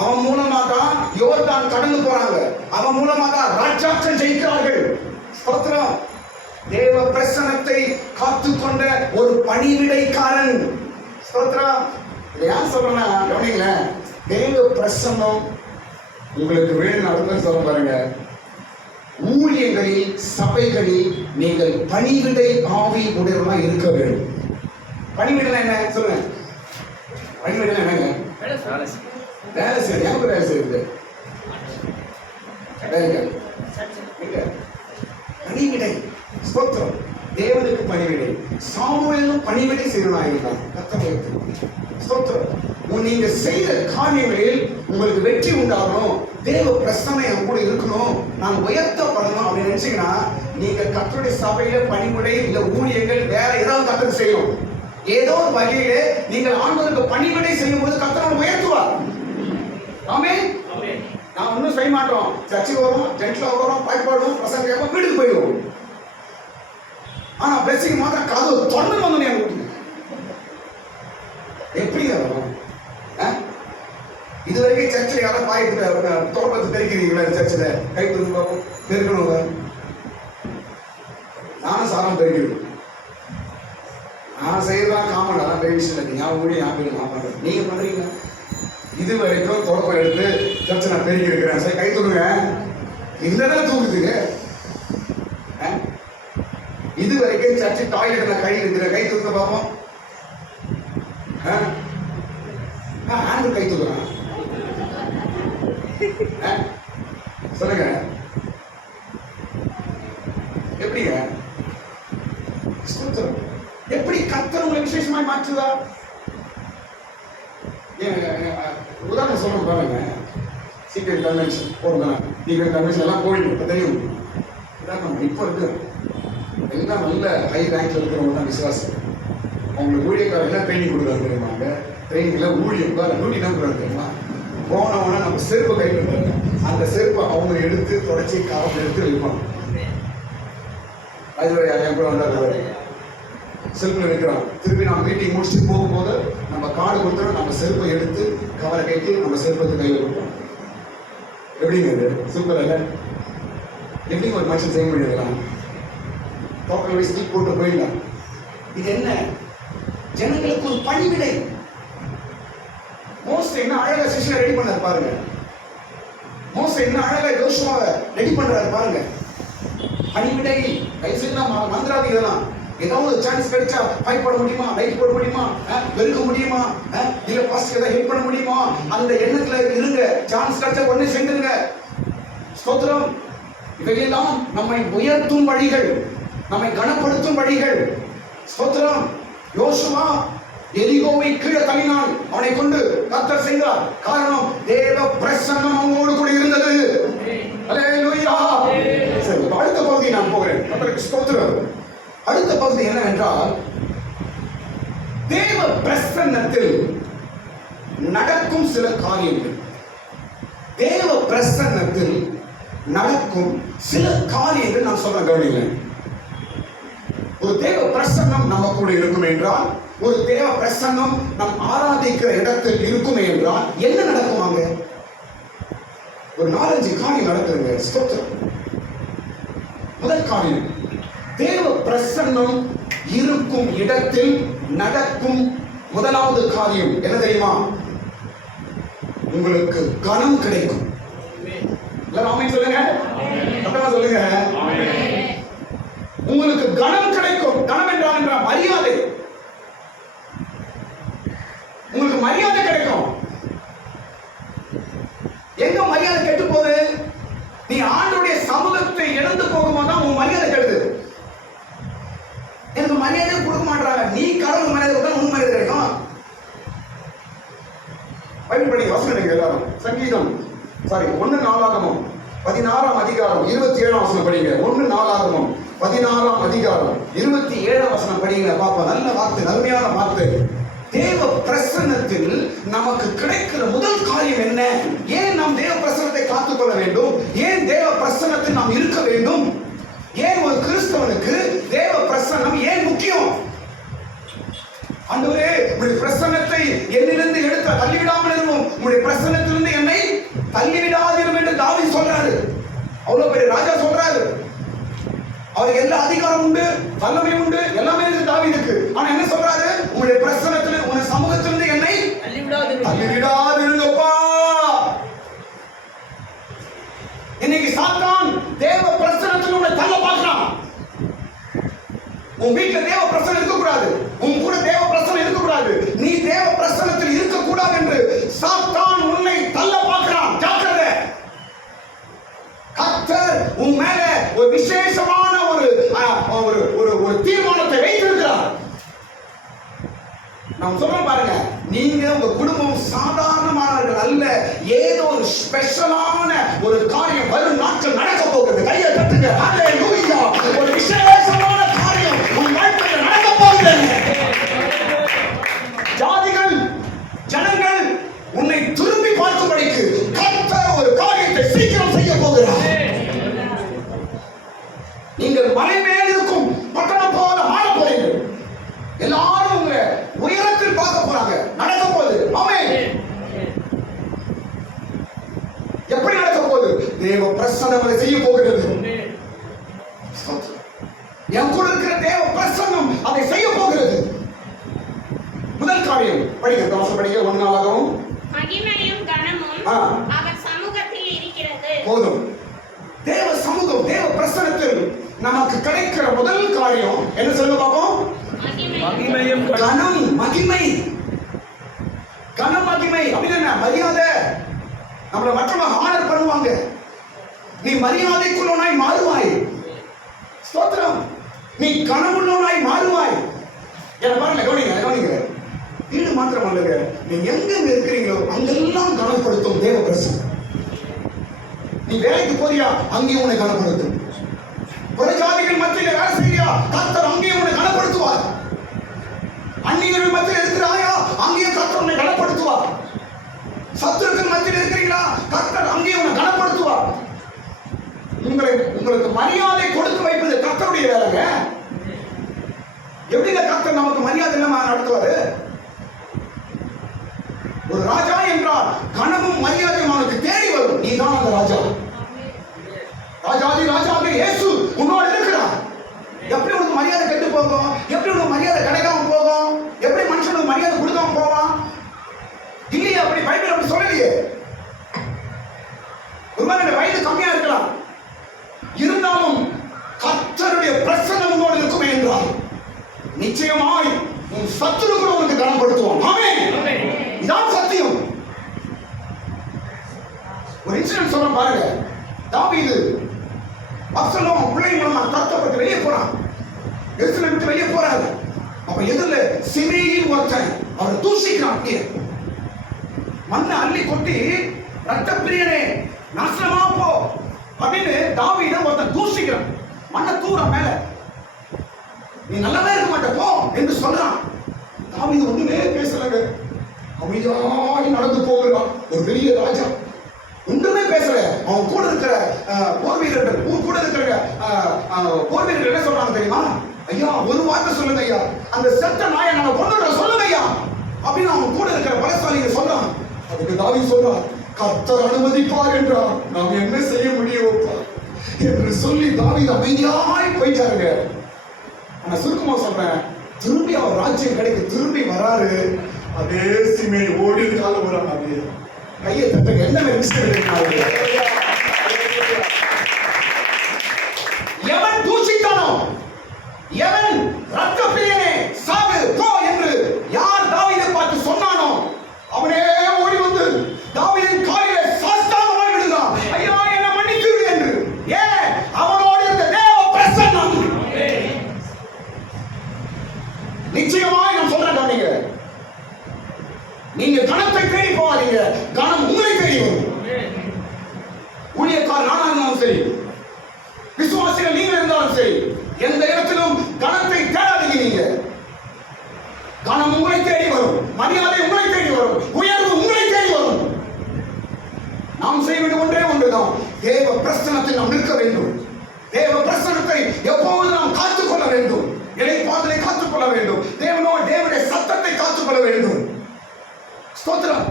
அவன் மூலமா தான் யோர்தான் கடந்து போறாங்க. அவன் மூலமா தான் ராஜாக்கள் ஜெயிக்கிறார்கள். ஸ்தோத்திரம். தேவ பிரசன்னத்தை காத்துக்கொண்ட ஒரு பணிவிடைக்காரன். ஸ்தோத்திரம். ஏன் சொல்றேன்னா கவனிங்களேன், தேவ பிரசன்னம் உங்களுக்கு வேணும். அடுத்த சொல்ல பாருங்க, ஊழியங்களில் சபைகளில் நீங்கள் பணிவிடை ஆவி உடையவர்களாக இருக்க வேண்டும். பணிவிடை என்ன சொல்லுங்க? பணிவிடை என்னங்க? வேலை செய்யுது. எனக்கு வேலை செய்யுது பணிவிடை. ஸ்தோத்திரம். தேவனுக்கு பணிவிடை. சாமுவேலும் பணிவிடை செய்யணும். ஸ்தோத்திரம். நீங்க செய்யற காரியங்களில் உங்களுக்கு வெற்றி உண்டாகணும், தேவ பிரசன்னம் கூட இருக்கணும், நான் உயர்த்தப்படணும் அப்படின்னு நினைச்சீங்கன்னா நீங்க கர்த்தருடைய சபையில பணிவிடை இல்ல ஊழியங்கள் வேற ஏதாவது கர்த்தர் செய்யும். ஏதோ ஒரு வகையிலே நீங்கள் ஆண்டவருக்கு பணிவிடை செய்யும் போது கர்த்தர் உயர்த்துவார். ஆமென். நான் ஒன்றும் செய்ய மாட்டோம். சர்ச்சுக்கு வரும், ஜென்ட்ல வரும், பாய்ப்பாடுவோம், பிரசங்க கேட்போம், வீட்டுக்கு போயிடுவோம். ஆனா பிளஸிங் மாத்திரம் கதவு தொடர்ந்து வந்து என் வீட்டுக்கு எப்படி வரும்? இதுவரைக்கும் சர்ச்சில் யாரும் பாய்ட்டு தோட்டத்தை தெரிக்கிறீங்களா? சர்ச்சில் கை தூக்கி பெருக்கணும். நானும் சாரம் பெருக்கிறேன். நான் செய்யறதான் காமன். அதான் பெரிய விஷயம் இல்லை. ஞாபகம் கூட ஞாபகம் நான் பண்றேன். நீங்க பண்றீங்க. இது வரைக்கும் தொடப்பம் எடுத்து சர்ச்சை நான் பெருக்கி இருக்கிறேன். சரி, கை தூக்குங்க. இல்லதான் தூக்குதுங்க. இது வரைக்கும் சர்ச்சு டாய்லெட் நான் கை இருக்கிறேன். கை தூக்க பார்ப்போம். ஆண்டு கை தூக்குறேன். சொல்லுங்க, எப்படிங்க? எப்படி கர்த்தர் உங்களை விசேஷமாய் மாற்றுதா? உதாரணம் சொல்லணும் பாருங்க. சீக்கிரம் கன்வென்ஷன் போடுங்க. சீக்கிரம் கன்வென்ஷன் எல்லாம் போயிடும். இப்போ தெரியும். இப்போ இருக்கு எல்லாம் நல்ல ஹை ரேங்க்ல இருக்கிறவங்க தான் விசுவாசம். அவங்களுக்கு ஊழியக்காரர் எல்லாம் ட்ரைனிங் கொடுக்குறாரு தெரியுமாங்க. ட்ரைனிங்ல ஊழியம் டியூட்டி என்ன கொடுக்குறாரு தெரியுமா? போனவன நம்ம செருப்பு கை பண்ணுறாங்க. அந்த செருப்பை அவங்க எடுத்து தொடச்சி காலம் எடுத்து வைப்பாங்க. அது என் கூட வந்தாரு செருப்பில் வைக்கிறோம். திருப்பி நம்ம மீட்டிங் முடிச்சுட்டு போகும்போது நம்ம கார்டு கொடுத்துரும். நம்ம செருப்பை எடுத்து கவரை கைட்டு நம்ம செருப்பத்தை கையில் கொடுப்போம். எப்படிங்க இது? சூப்பர் இல்லை? எப்படிங்க ஒரு மனுஷன் செய்ய முடியலாம்? டோக்கன் வைஸ் ஸ்டிக் போட்டு போயிடலாம். இது என்ன? ஜனங்களுக்கு ஒரு பணிவிடை. மோசே என்ன அழகா செஷனை ரெடி பண்ணாரு பாருங்க. மோசே என்ன அழகா யோசுவாவை ரெடி பண்றாரு பாருங்க. பணிவிடை. கைசெல்லாம் மந்திராதி இதெல்லாம் ஏதாவது சான்ஸ் கிடைச்சா ஃபைட் பண்ண முடியுமா, லைட் போட முடியுமா, வெறுக்க முடியுமா, இல்ல பாஸ்டர் ஏதாவது ஹெல்ப் பண்ண முடியுமா, அந்த எண்ணத்துல இருங்க. சான்ஸ் கிடைச்சா உடனே செஞ்சுருங்க. ஸ்தோத்திரம். இவையெல்லாம் நம்மை உயர்த்தும் வழிகள், நம்மை கனப்படுத்தும் வழிகள். ஸ்தோத்திரம். யோசுவா எரிகோவை கீழே தள்ளினான். அவனை கொண்டு கர்த்தர் செய்தார். காரணம், தேவ பிரசன்னம் அவனோடு கூட இருந்தது. அல்லேலூயா. சரி, அடுத்த பகுதி நான் போகிறேன். கர்த்தருக்கு ஸ்தோத்திரம். அடுத்த பகுதி என்னவென்றால், தேவ பிரசன்னத்தில் நடக்கும் சில காரியங்கள். தேவ பிரசன்னத்தில் நடக்கும் சில காரியங்கள் நான் சொல்ல கவனிங்க. ஒரு தேவ பிரசன்னம் நம்ம கூட இருக்கும் என்றால், ஒரு தேவ பிரசன்னம் நம் ஆராதிக்கிற இடத்தில் இருக்குமே என்றால் என்ன நடக்குமாங்க? ஒரு 4-5 காரியம் நடக்குதுங்க. ஸ்தோத்திரம். முதல் காரியம், தேவ பிரசன்னம் இருக்கும் இடத்தில் நடக்கும் முதலாவது காரியம் என்ன தெரியுமா? உங்களுக்கு கனம் கிடைக்கும். எல்லாரும் ஆமென் சொல்லுங்க. அப்புறமா சொல்லுங்க. உங்களுக்கு கனம் கிடைக்கும். கனம் என்றால் மரியாதை. உங்களுக்கு மரியாதை கிடைக்கும். எங்க மரியாதை கெட்டு போகுது? நீ ஆண்டவருடைய சமூகத்தை இழந்து போகும்போது தான் உன் மரியாதை கெடுது. எனக்கு மரியாதை கொடுக்க மாட்டாங்க. நீ கடவுள் மரியாதை கொடுத்தா உன் மரியாதை கிடைக்கும். பைபிள் படிங்க, வசனம் எல்லாரும் வசனம் படிங்க. 1 நாளாகமம் 16ஆம் அதிகாரம் 27ஆம் வசனம் படிங்க பாப்பா. நல்ல வார்த்தை, அருமையான வார்த்தை. தேவ பிரசன்னத்தில் நமக்கு கிடைக்கிற முதல் காரியம் என்ன? ஏன் நாம் தேவ பிரசன்னத்தை காத்துக்கொள்ள வேண்டும்? ஏன் தேவ பிரசன்னத்தில் நாம் இருக்க வேண்டும்? ஏன் ஒரு கிறிஸ்தவனுக்கு தேவ பிரசன்னம் ஏன் முக்கியம்? ஆண்டவரே, உம்முடைய பிரசன்னத்தை என்னிலிருந்து எடுத்து தள்ளிவிடாமல் இருக்கும், உம்முடைய பிரசன்னத்திலிருந்து என்னை தள்ளிவிடாதிரும் என்று தாவீது சொல்றாரு. அவ்வளவு பெரிய ராஜா சொல்றாரு. அவருக்கு எல்லா அதிகாரம் உண்டு, வல்லமை உண்டு, எல்லாமே இருக்கு தாவீதுக்கு. ஆனா என்ன சொல்றாரு? உங்களுடைய பிரசன்னத்திலிருந்து, உங்களுடைய சமூகத்திலிருந்து என்னை தள்ளிவிடாதிருங்கப்பா. இன்னைக்கு சாத்தான் தேவ பிரசன்னத்தில் உன்னை தள்ள பார்க்கிறான். உன் வீட்டுல தேவ பிரசன்னம் இருக்கக்கூடாது, உன் கூட தேவ பிரசன்னம் இருக்கக்கூடாது, நீ தேவ பிரசன்னத்தில் இருக்கக்கூடாது என்று சாத்தான் உன்னை தள்ள பார்க்கிறான். ஜாக்கிரதை. கர்த்தர் உன் மேல ஒரு விசேஷமான ஒரு தீர்மானத்தை வைத்திருக்கிறார். நாம் சொல்றோம் பாருங்க, நீங்க உங்க குடும்பம் சாதாரணமானவர்கள் அல்ல. ஏதோ ஒரு ஸ்பெஷலான ஒரு காரியம் வரும் நாட்கள் நடக்க போகிறது. கையை தட்டுங்க. ஹல்லேலூயா. ஒரு விசேஷமான காரியம் உன் வாழ்க்கையில் நடக்க போகிறது. ஜாதிகள், ஜனங்கள் உன்னை திரும்பி பார்க்கும்படிக்கு கர்த்தர் ஒரு காரியத்தை சீக்கிரம் செய்ய போகிறார். நீங்கள் மலை மேல் இருக்கும் பட்டணம் போல மாற போறீர்கள். எல்லாரும் உங்க உயரத்தில் பார்க்க போறாங்க. நடக்க போகுது. ஆமென். எப்படி நடக்க போகுது? தேவ பிரசன்னம் செய்ய போகிறது. என் கூட இருக்கிற தேவ பிரசன்னம் அதை செய்ய போகிறது. முதல் காரியம் படிங்க, தோசை படிங்க. 1 நாளாகவும் மகிமையும் கனமும் அவர் சமூகத்தில் இருக்கிறது. போதும். தேவ சமூகம், தேவ பிரசன்னத்தில் நமக்கு கிடைக்கிற முதல் காரியம் என்ன சொல்லுங்க பாப்போம்? மகிமையும் கனம், மகிமை. கனம், மகிமை அப்படின்னா மரியாதை. நம்மள மற்றவங்க ஆனர் பண்ணுவாங்க. நீ மரியாதைக்குள்ளவனாய் மாறுவாய். ஸ்தோத்திரம். நீ கனமுள்ளவனாய் மாறுவாய். என்ன பாருங்க, கவனிங்க. வீடு மாத்திரம் அல்லங்க, நீங்க எங்க இருக்கிறீங்களோ அங்கெல்லாம் கனப்படுத்தும் தேவ பிரசன்னம். நீ வேலைக்கு போறியா, அங்கேயும் உன்னை கனப்படுத்தும். புறஜாதிகள் மத்தியில் வேலை செய்யா, கர்த்தர் அங்கேயும் உன்னை கனப்படுத்துவார். அந்நியர்கள் மத்தியில் இருக்கிறாயா, அங்கேயும் கர்த்தர் உன்னை கனப்படுத்துவார். சத்துருக்கள் மத்தியில் இருக்கிறீங்களா, கர்த்தர் அங்கேயும் உன்னை கனப்படுத்துவார். உங்களுக்கு மரியாதை கொடுத்து வைப்பது கர்த்தருடைய வேலைங்க. எப்படிங்க கர்த்தர் நமக்கு மரியாதை இல்லாம நடத்துவாரு? ஒரு ராஜா என்றால் கனமும் மரியாதையும் அவனுக்கு தேடி வரும். நீதான் அந்த ராஜா. ராஜாதி ராஜாவே இயேசு உன்னோடு இருக்கிறார். எப்படி உனக்கு மரியாதை கெட்டு போகும்? எப்படி உனக்கு மரியாதை கிடைக்காம போகும்? எப்படி மனுஷனுக்கு மரியாதை கொடுக்காம போவான்? இல்லையே, அப்படி பைபிள் அப்படி சொல்லலையே. ஒருவேளை வயது கம்மியா இருக்கலாம், இருந்தாலும் கர்த்தருடைய பிரசன்னம் உன்னோடு இருக்குமே என்றால் நிச்சயமாய் உன் சத்துருக்களை உனக்கு கனப்படுத்துவான். ஆமென். இதான் சத்தியம். ஒரு இன்சிடென்ட் சொல்ல பாருங்க. தாவீது அப்சலோம் பிள்ளை மூலமா கடத்தப்பட்டு வெளியே போறான். எருசலேம் விட்டு வெளியே போறாரு. அப்ப எதிரில சிமேயின் ஒருத்தன் அவரை தூசிக்கிறான். மண்ணை அள்ளி கொட்டி, ரத்தப்பிரியனே நாசமா போ அப்படின்னு தாவீதை ஒருத்தன் தூசிக்கிறான். மண்ணை தூரம் மேல, நீ நல்லாவே இருக்க மாட்ட போ என்று சொல்றான். தாவீது ஒண்ணுமே பேசலங்க. அமைதியாய் நடந்து போகிறான். ஒரு பெரிய ராஜா ஒன்றுமே பேசல. அவன் கூட இருக்கிற போர் வீரர்கள் என்ன சொல்றாங்க தெரியுமா? ஐயா, ஒரு வார்த்தை சொல்லுங்க ஐயா, அந்த செத்த நாயை நாங்க கொண்டு சொல்லுங்க ஐயா அப்படின்னு அவன் கூட இருக்கிற பலசாலிங்க சொல்றான். அதுக்கு தாவீது சொல்றான், கர்த்தர் அனுமதிப்பார் என்றார், நாம் என்ன செய்ய முடியும் என்று சொல்லி தாவீது அமைதியாய் போயிட்டாருங்க. நான் சுருக்கமா சொல்றேன், திரும்பி அவர் ராஜ்யம் கிடைக்க திரும்பி வராரு. அதே சிமை ஓடி காலம் வராங்க. அதே கையை தட்டுங்க. என்ன எவன் தூசித்தானோ, எவன் ரத்த பிரியனே சாவு போ என்று யார் தாவீதை பார்த்து சொன்னானோ அவனே ஓடி வந்து தாவீதின் காலிலே சாஷ்டாங்கமாய் விழுந்தான். ஐயா, என்னை மன்னித்து விடு என்று. ஏன்? அவனோடு இருந்த தேவ பிரசன்னம். நிச்சயமாய் நான் சொல்றேன், கவனிங்க. நீங்க கணத்தை தேடி போவாதீங்க, கணம் உங்களை தேடி வரும். எந்த இடத்திலும் கனத்தை தேடாதீங்க. நீங்க கனம் உங்களை தேடி வரும், மரியாதை உங்களை தேடி வரும், உயர்வு உங்களை தேடி வரும். நாம் செய்ய வேண்டிய ஒன்றே ஒன்றுதான், தேவ பிரசன்னத்தில் நாம் நிற்க வேண்டும். தேவ பிரசன்னத்தை எப்போது நாம் காத்துக்கொள்ள வேண்டும், இளைப்பாறுதலை காத்துக்கொள்ள வேண்டும், தேவனுடைய சத்தத்தை காத்துக்கொள்ள வேண்டும். ஸ்தோத்திரம்.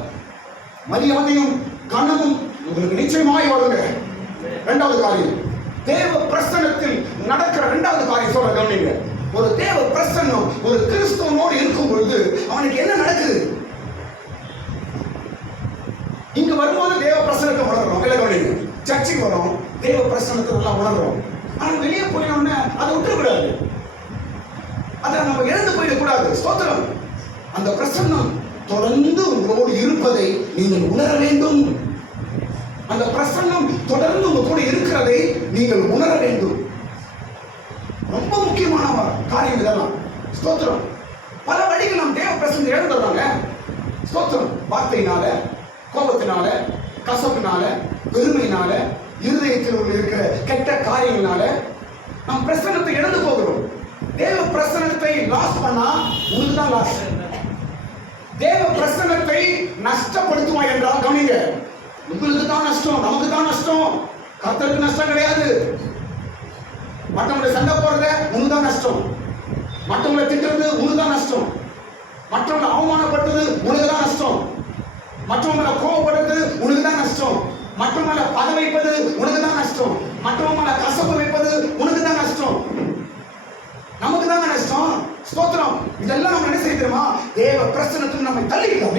மரியாதையும் கனமும் உங்களுக்கு நிச்சயமாய் வருங்க. இரண்டாவது காரியம், தேவ பிரசன்னத்தில் நடக்கிற இரண்டாவது காரியம் சொல்ற கவனிங்க. ஒரு தேவ பிரசன்னம் ஒரு கிறிஸ்துவனோடு இருக்கும் பொழுது அவனுக்கு என்ன நடக்குது? இங்க வரும்போது தேவ பிரசன்னத்தை உணர்றோம். இல்லை கவனிங்க, சர்ச்சுக்கு வரோம், தேவ பிரசன்னத்தை எல்லாம் உணர்றோம். ஆனா வெளியே போனோம்னா அதை விட்டுவிடாது, அதை நம்ம இழந்து போயிடக்கூடாது. ஸ்தோத்திரம். அந்த பிரசன்னம் தொடர்ந்து உங்களோடு இருப்பதை நீங்கள் உணர வேண்டும். அந்த பிரசன்னம் தொடர்ந்து உங்க கூட இருக்கிறதை நீங்கள் உணர வேண்டும். ரொம்ப முக்கியமான காரியம் இதெல்லாம். ஸ்தோத்திரம். பல வழிகள் நாம் தேவ பிரசன்னம் இழந்துடுறாங்க. ஸ்தோத்திரம். வார்த்தையினால, கோபத்தினால, கசப்பினால, பெருமையினால, இருதயத்தில் இருக்கிற கெட்ட காரியங்களால நாம் பிரசன்னத்தை இழந்து போகிறோம். தேவ பிரசன்னத்தை லாஸ் பண்ணா உங்களுக்கு தான் லாஸ். தேவ பிரசன்னத்தை நஷ்டப்படுத்துமா என்றால் கவனிங்க, உங்களுக்கு தான் நஷ்டம், நமக்கு தான் நஷ்டம். கர்த்தருக்கு நஷ்டம் கிடையாது. மற்றவங்களை சண்டை போடுறத உனக்கு தான் நஷ்டம், மற்றவங்களை திட்டுறது உனக்கு தான் நஷ்டம், மற்றவங்களை அவமானப்படுத்துறது உனக்கு தான் நஷ்டம், மற்றவங்களை கோபப்படுறது உனக்கு தான் நஷ்டம், மற்றவங்களை பத வைப்பது உனக்கு தான் நஷ்டம், மற்றவங்களை கசப்பு வைப்பது உனக்கு தான் நஷ்டம், நமக்கு தாங்க நஷ்டம். ஸ்தோத்திரம். இதெல்லாம் நம்ம என்ன செய்ய தெரியுமா? தேவ பிரசன்னத்துக்கு நம்மை தள்ளிக்கிட்டோம்,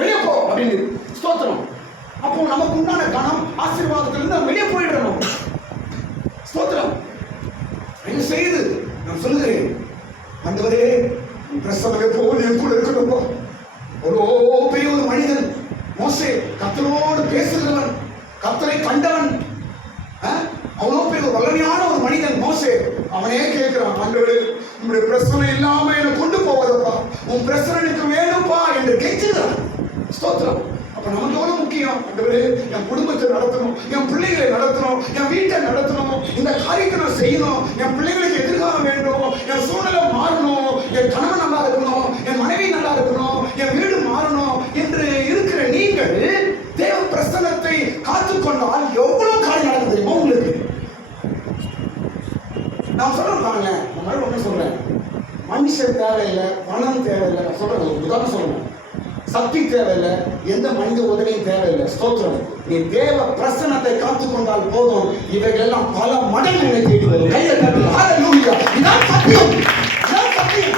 வெளியே போ அப்படின்னு. ஸ்தோத்திரம். அப்போ நமக்கு உண்டான கணம் ஆசீர்வாதத்திலிருந்து நம்ம வெளியே போயிடணும். ஸ்தோத்திரம். என்ன செய்து நான் சொல்லுகிறேன், ஆண்டவரே பிரசவம் எப்போது என் கூட இருக்கணும். ஒரு பெரிய ஒரு மனிதன் மோசே, கர்த்தரோடு பேசுகிறவன், கர்த்தரை கண்டவன், அவ்வளோ பெரிய ஒரு வல்லமையான ஒரு மனிதன் மோசே. அவனே கேட்கிறான், ஆண்டவரே உங்களுடைய பிரச்சனை இல்லாம என்னை கொண்டு போவதப்பா, உன் பிரச்சனை எனக்கு வேணும்பா என்று கேட்கிறான். ஸ்தோத்திரம். அப்ப நமக்கு எவ்வளவு முக்கியம், ஆண்டவரே என் குடும்பத்தை நடத்தணும், என் பிள்ளைகளை நடத்தணும், என் வீட்டை நடத்தணும், இந்த காரியத்தை நான் செய்யணும், என் பிள்ளைகளுக்கு எதிர்காலம் வேண்டும், என் சூழ்நிலை மாறணும், என் கணவன் நல்லா இருக்கணும், என் மனைவி நல்லா இருக்கணும், என் வீடு மாறணும் என்று இருக்கிற நீங்கள் தேவ பிரசன்னத்தை காத்துக்கொண்டால் எவ்வளவு காரியம் நடக்குது தெரியுமா உங்களுக்கு? நான் சொல்றேன் பாருங்க, நான் ஒண்ணு சொல்றேன், மனுஷன் தேவையில்லை, பணம் தேவையில்லை. நான் சொல்றேன், உதாரணம் சொல்றேன், சக்தி தேவையில்லை, எந்த மனித உதவியும் தேவையில்லை. ஸ்தோத்திரம். நீ தேவ பிரசன்னத்தை காத்துக்கொண்டால் போதும், இவைகள் எல்லாம் பல மடங்கு என்னை தேடி வரும். கையை தட்டு. ஹல்லேலூயா. இதான் சத்தியம், இதான் சத்தியம்.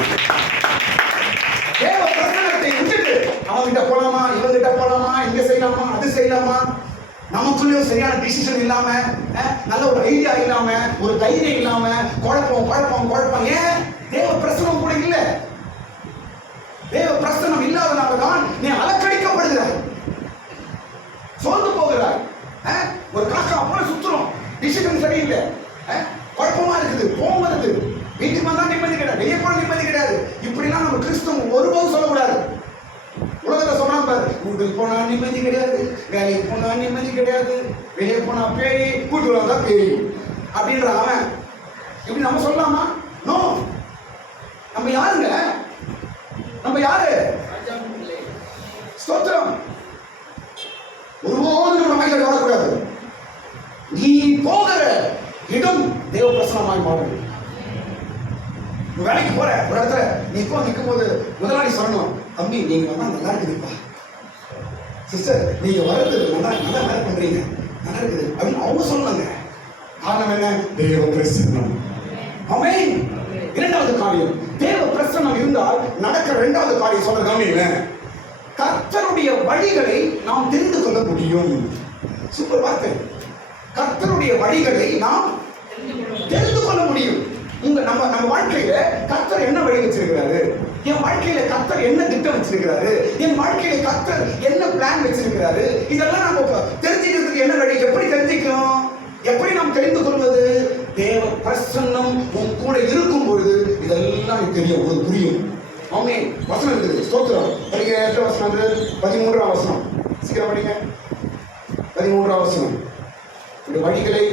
தேவ பிரசன்னத்தை விட்டுட்டு அவங்கிட்ட போலாமா, இவங்கிட்ட போலாமா, இங்க செய்யலாமா, அது செய்யலாமா, நமக்குள்ளேயும் சரியான டிசிஷன் இல்லாம, நல்ல ஒரு ஐடியா இல்லாம, ஒரு தைரியம் இல்லாம, குழப்பம். ஏன்? தேவ பிரசன்னம் கூட இல்ல. தேவ பிரசன்னம் இல்லாதனாலதான் நீ அலக்கடிக்கப்படுகிறாய், சோர்ந்து போகிறாய். ஒரு காக்கா போல சுத்துறோம், டிசிஷன் சரியில்லை, குழப்பமா இருக்குது, கோபம் வருது, வீட்டுக்கு வந்தா நிம்மதி கிடையாது, வெளியே போன நிம்மதி கிடையாது. இப்படிலாம் நம்ம கிறிஸ்தவம் ஒருபோதும் சொல்லக்கூடாது. உலகத்தை சொன்னாங்க பாரு, வீட்டுக்கு போனா நிம்மதி கிடையாது, வேலைக்கு போனா நிம்மதி கிடையாது, வெளியே போனா பேய், கூட்டு வந்தா பேய் அப்படின்ற அவன் இப்படி நம்ம சொல்லலாமா? நோ. நம்ம யாருங்க? நம்ம யாரு? ஸ்தோத்திரம். ஒருபோதும் நம்ம மைண்டில் வரக்கூடாது. நீ போகிற இடம் தேவ பிரசன்னமாய் மாறும். வேலைக்கு போற ஒரு இடத்துல நீ இப்போ நிற்கும் போது முதலாளி சொல்லணும், தம்பி நீங்க வந்தா நல்லா இருக்குதுப்பா, சிஸ்டர் நீங்க வர்றது நல்லா வேலை பண்றீங்க, நல்லா இருக்குது அப்படின்னு அவங்க சொல்லுவாங்க. காரணம் என்ன? தேவ பிரசன்னம். ஆமென். இரண்டாவது காரியம், தேவ பிரசன்னம் இருந்தால் நடக்கிற இரண்டாவது காரியம் சொல்ற கவனிங்க, கர்த்தருடைய வழிகளை நாம் தெரிந்து கொள்ள முடியும். சூப்பர் வார்த்தை. கர்த்தருடைய வழிகளை நாம் தெரிந்து கொள்ள முடியும். நம்ம வாழ்க்கையில கர்த்தர் என்ன வழி வச்சிருக்கிறாரு, என் வாழ்க்கையில கர்த்தர் என்ன திட்டம் வச்சிருக்கிறாரு, என் வாழ்க்கையில கர்த்தர் என்ன பிளான் வச்சிருக்கிறாரு, இதெல்லாம் நம்ம தெரிஞ்சுக்கிறதுக்கு என்ன வழி? எப்படி தெரிஞ்சுக்கணும்? எப்படி நாம் தெரிந்து கொள்வது? தேவ பிரசன்னம் உன் கூட இருக்கும் பொழுது இதெல்லாம் தெரியும், உங்களுக்கு புரியும். ஆமென். வசனம் இருக்குது. ஸ்தோத்திரம். படிங்க. எத்தனை வசனம் அது? 13ஆம் வசனம். சீக்கிரம் படிங்க. 13ஆம் வசனம். இந்த வழிகளை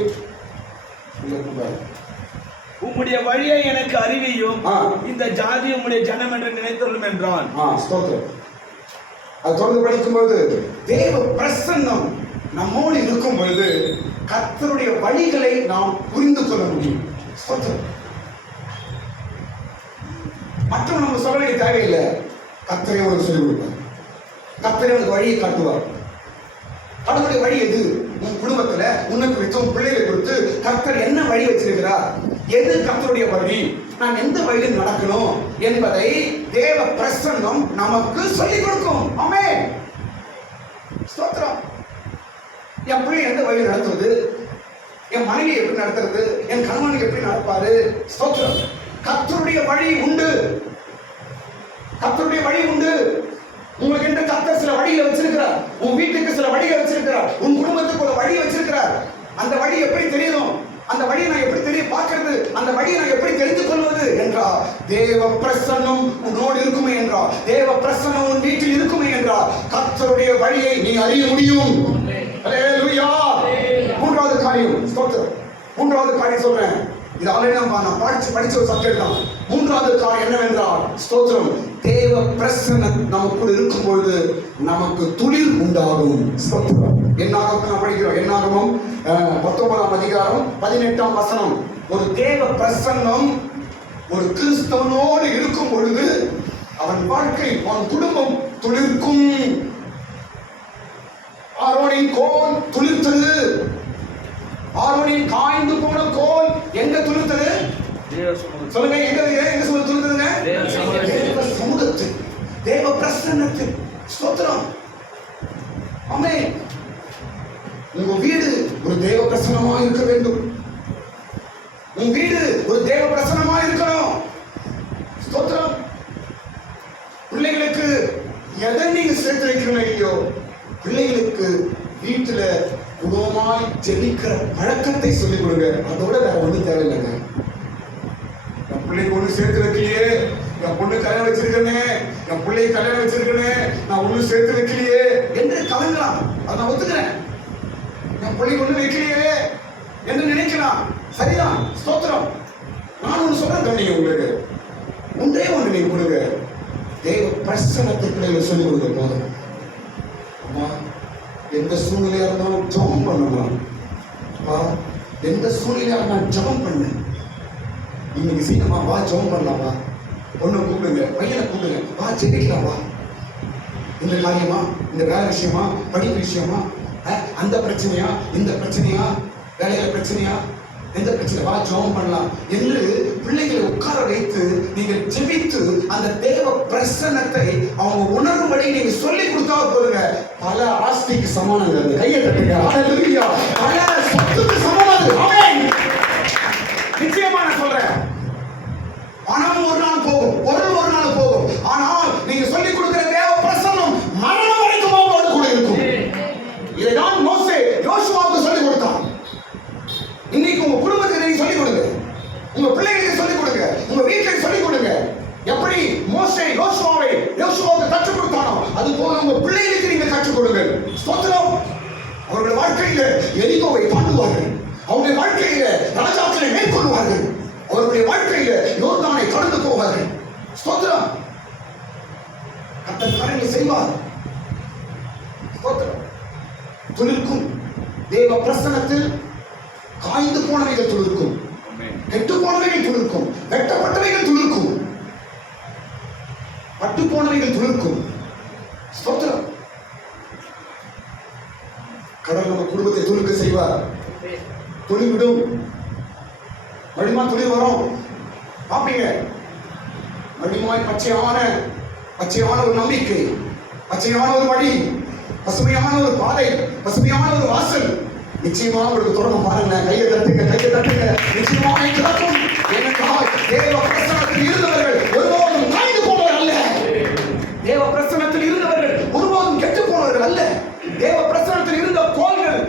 உம்முடைய வழியை எனக்கு அறிவியும், ஆ. இந்த ஜாதி உம்முடைய ஜனம் என்று நினைத்தொள்ளும் என்றான். ஸ்தோத்திரம். அது தொடர்ந்து படிக்கும்போது தேவ பிரசன்னம் நம்மோடு இருக்கும் பொழுது கர்த்தருடைய வழிகளை நாம் புரிந்து கொள்ள முடியும். ஸ்தோத்திரம். மற்றவங்க நம்ம சொல்ல வேண்டிய தேவையில்லை. கர்த்தரே உனக்கு சொல்லிக் கொடுப்பார். கர்த்தரே உனக்கு வழியை காட்டுவார். கடவுளுடைய வழி எது? உன் குடும்பத்துல உன்னை குறித்து உன் பிள்ளைகளை குறித்து கர்த்தர் என்ன வழி வச்சிருக்கிறார், எது கர்த்தருடைய வழி, நான் எந்த வழியில் நடக்கணும் என்பதை தேவ பிரசன்னம் நமக்கு சொல்லிக் கொடுக்கும். ஆமென். ஸ்தோத்திரம். என் பிள்ளை எந்த வழியில் நடத்துவது, என் மனைவி எப்படி நடத்துறது, என் கணவனுக்கு எப்படி நடப்பாரு. ஸ்தோத்திரம். கர்த்தருடைய வழி உண்டு. கர்த்தருடைய வழி உண்டு. உங்களுக்கு என்று கர்த்தர் சில வழிகளை வச்சிருக்கிறார். உன் வீட்டுக்கு சில வழிகளை வச்சிருக்கிறார். உன் குடும்பத்துக்கு ஒரு வழி வச்சிருக்கிறார். அந்த வழி எப்படி தெரியணும், அந்த வழியை நான் எப்படி தெரிய பார்க்கிறது, அந்த வழியை நான் எப்படி தெரிந்து கொள்வது என்றால் தேவ பிரசன்னம் உன்னோடு இருக்குமே என்றால், தேவ பிரசன்னம் உன் வீட்டில் இருக்குமே என்றால் கர்த்தருடைய வழியை நீ அறிய முடியும். அல்லேலூயா. மூன்றாவது காரியம். ஸ்தோத்திரம். மூன்றாவது காரியம் சொல்றேன். இது ஆல்ரெடி நான் படிச்ச ஒரு சப்ஜெக்ட் தான். மூன்றாவது காரியம் என்னவென்றால் ஸ்தோத்திரம், தேவ பிரசன்னம் நமக்குள் இருக்கும் பொழுது நமக்கு துளிர் உண்டாகும். ஸ்தோத்திரம். என்னாகும் நான் படிக்கிறோம். என்னாகும் 19ஆம் அதிகாரம் 18ஆம் வசனம். ஒரு தேவ பிரசன்னம் ஒரு கிறிஸ்தவனோடு இருக்கும் பொழுது அவன் வாழ்க்கை, அவன் குடும்பம் துளிர்க்கும். ஆரோனின் கோல் துளிர்த்தது. ஆரோனின் காய்ந்து போன கோல் எங்க துளிர்த்தது? சொல்லுங்க. எங்க துளிர்த்ததுங்க? தேவ சமூகத்தில், தேவ பிரசன்னத்தில். ஸ்தோத்திரம். ஆமென். உங்க வீடு ஒரு தேவ பிரசன்னமா இருக்க வேண்டும். உங்க வீடு ஒரு தேவ பிரசன்னமா இருக்கணும். ஸ்தோத்திரம். பிள்ளைகளுக்கு எதை நீங்க சேர்த்து வைக்கிறீங்களோ இல்லையோ, பிள்ளைகளுக்கு வீட்டுல குணமாய் ஜெபிக்கிற பழக்கத்தை சொல்லிக் கொடுங்க. அதோட வேற ஒண்ணும் தேவையில்லைங்க. என் பிள்ளைக்கு ஒண்ணு சேர்த்து வைக்கலையே, என் பொண்ணு கல்யாணம் வச்சிருக்கேனே, என் பிள்ளையை கல்யாணம் வச்சிருக்கேனே, நான் ஒண்ணு சேர்த்து வைக்கலையே என்று கலங்கலாம். அதை நான் ஒத்துக்கிறேன். என் பிள்ளைக்கு ஒண்ணு வைக்கலையே என்று நினைக்கலாம். சரிதான். ஸ்தோத்திரம். நான் ஒண்ணு சொல்றேன் கண்ணிங்க, உங்களுக்கு ஒன்றே ஒன்று நீங்க கொடுங்க. தேவ பிரசன்னத்தை பிள்ளைகளை சொல்லிக் கொடுங்க. போதும். அம்மா, எந்த சூழ்நிலையா இருந்தாலும் ஜபம் பண்ணலாம். எந்த சூழ்நிலையா இருந்தாலும் ஜபம் பண்ணு. இன்னைக்கு சீக்கிரமா வா, ஜபம் பண்ணலாம். வா, பொண்ணை கூப்பிடுங்க, பையனை கூப்பிடுங்க, வா ஜெபிக்கலாம். வா, இந்த காரியமா, இந்த வேலை விஷயமா, படிப்பு விஷயமா, அந்த பிரச்சனையா, இந்த பிரச்சனையா, வேலையில பிரச்சனையா, எந்த பிரச்சனை, வா ஜபம் பண்ணலாம் என்று பிள்ளைகளை உட்கார வைத்து நீங்கள் ஜெபித்து அந்த தேவ பிரசன்னத்தை அவங்க உணரும்படி நீங்க சொல்லி கொடுத்தா போதுங்க. பல ஆஸ்திக்கு சமானங்க. கையை தட்டுங்க. ஹல்லேலூயா. பல சொத்துக்கு சமமானது. ஆமென். நிச்சயமா நான் சொல்றேன். பணம் ஒரு நாள் போகும், பொருள் ஒரு நாள் போகும். ஆனால் நீங்க சொல்லி கொடுக்கிற தேவ பிரசன்னம் மரணம் வரைக்கும் அவங்களோடு கூட இருக்கும். இதைதான் மோசே யோசுவாவுக்கு சொல்லிக் கொடுத்தான். இன்னைக்கு உங்க குடும்பத்துக்கு நீங்க சொல்லிக் கொடுங்க, உங்க பிள்ளைகளுக்கு சொல்லிக் கொடுங்க, உங்க வீட்டுக்கு சொல்லிக் கொடுங்க. எப்படி மோசே யோசுவாவுக்கு கற்றுக் கொடுத்தானோ அது போல உங்க பிள்ளைகளுக்கு நீங்க கற்றுக் கொடுங்க. ஸ்தோத்திரம். அவருடைய வாழ்க்கையில எரிகோவை தாண்டுவார்கள். அவருடைய வாழ்க்கையில ராஜாக்களை மேற்கொள்வார்கள். அவருடைய வாழ்க்கையில யோர்தானை கடந்து போவார்கள். ஸ்தோத்திரம். கர்த்தர் காரியங்களை செய்வார். ஸ்தோத்திரம். துளிர்க்கும். தேவ பிரசன்னத்தில் காய்ந்து போனவைகள் துளிர்க்கும், கெட்டு போனவைகள் துளிர்க்கும், வெட்டப்பட்டவைகள் துளிர்க்கும், பட்டு போனவைகள் துளிர்க்கும். ஸ்தோத்திரம். கடவுள் நம்ம குடும்பத்தை துளிர்க்க செய்வார். துளிர் விடும். மறுபடியும் துளிர் வரும். பாப்பீங்க. மறுபடியும் பச்சையான ஒரு நம்பிக்கை, பச்சையான ஒரு வழி, பசுமையான ஒரு பாதை, பசுமையான ஒரு வாசல் நிச்சயமா உங்களுக்கு தொடர்ந்து பாருங்க. கையை தட்டுங்க. நிச்சயமா கிடைக்கும். ஏனென்றால் தேவ பிரசன்னத்தில் இருந்தவர்கள் ஒருபோதும் காய்ந்து போனவர்கள் அல்ல. தேவ பிரசன்னத்தில் இருந்தவர்கள் ஒருபோதும் கெட்டு போனவர்கள் அல்ல. தேவ பிரசன்னத்தில் இருந்த கோள்கள்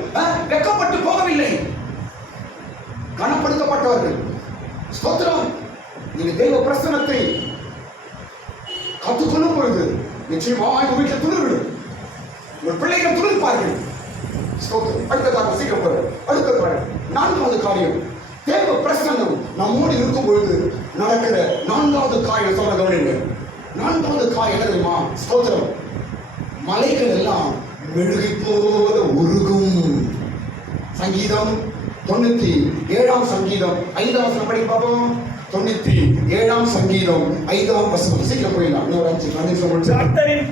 வெக்கப்பட்டு போகவில்லை, கனப்படுத்தப்பட்டவர்கள். ஸ்தோத்திரம். நீங்க தேவ பிரசன்னத்தை கற்றுக்கொள்ளும் பொழுது நிச்சயமாக உங்க வீட்டில் துளிர்விடும். உங்கள் பிள்ளைகள் துளிர்ப்பார்கள். அடுத்த காரியம் சீக்கிரம் போற. அடுத்த காரியம், நான்காவது காரியம், தேவ பிரசன்னம் நம்மோடு இருக்கும் பொழுது நடக்கிற நான்காவது காரியம் சொல்ல கவனிங்க. நான்காவது காரியம் என்ன தெரியுமா? ஸ்தோத்திரம். மலைகள் எல்லாம் மெழுகை போல உருகும். சங்கீதம் 97 சங்கீதம் 5 வசனம் படி பார்ப்போம். 97 சங்கீதம் 5 வசனம். சீக்கிரம் போயிடலாம். இன்னொரு 5 நிமிஷம் முடிச்சு. கர்த்தரின்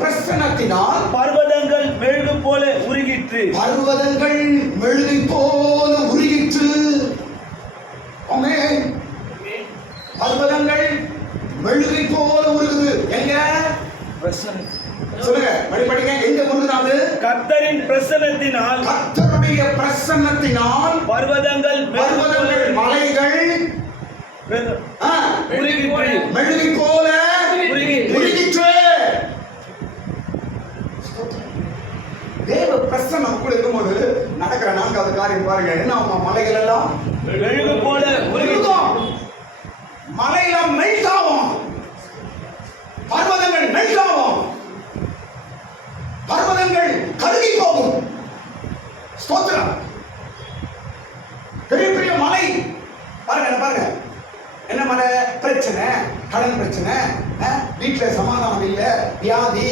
பிரசன்னத்தினால் பர்வதங்கள் மெழுகு போல உருகிற்று. பர்வதங்கள் மெழுகை போல உருகிற்று. ஆமென். பர்வதங்கள் மெழுகை போல உருகுது. எங்க சொல்லுங்க, படிங்க. எங்க உருகுது? கர்த்தரின் பிரசன்னத்தினால், கர்த்தருடைய பிரசன்னத்தினால் பர்வதங்கள் மலைகள் மெழுகை போல உருகிற்று. தேவ பிரசன்னம் கூட இருக்கும்போது நடக்கிற நான்காவது காரியம் பாருங்க. என்ன? மலைகள் எல்லாம் மெழுகு போல உருகும். மலையெல்லாம் மெல்ட் ஆகும். பர்வதங்கள் மெல்ட் ஆகும். பர்வதங்கள் கருகி போகும். ஸ்தோத்திரம். பெரிய பெரிய மலை பாருங்க. என்ன மலை? பிரச்சனை, கடன் பிரச்சனை, வீட்டுல சமாதானம் இல்ல, வியாதி,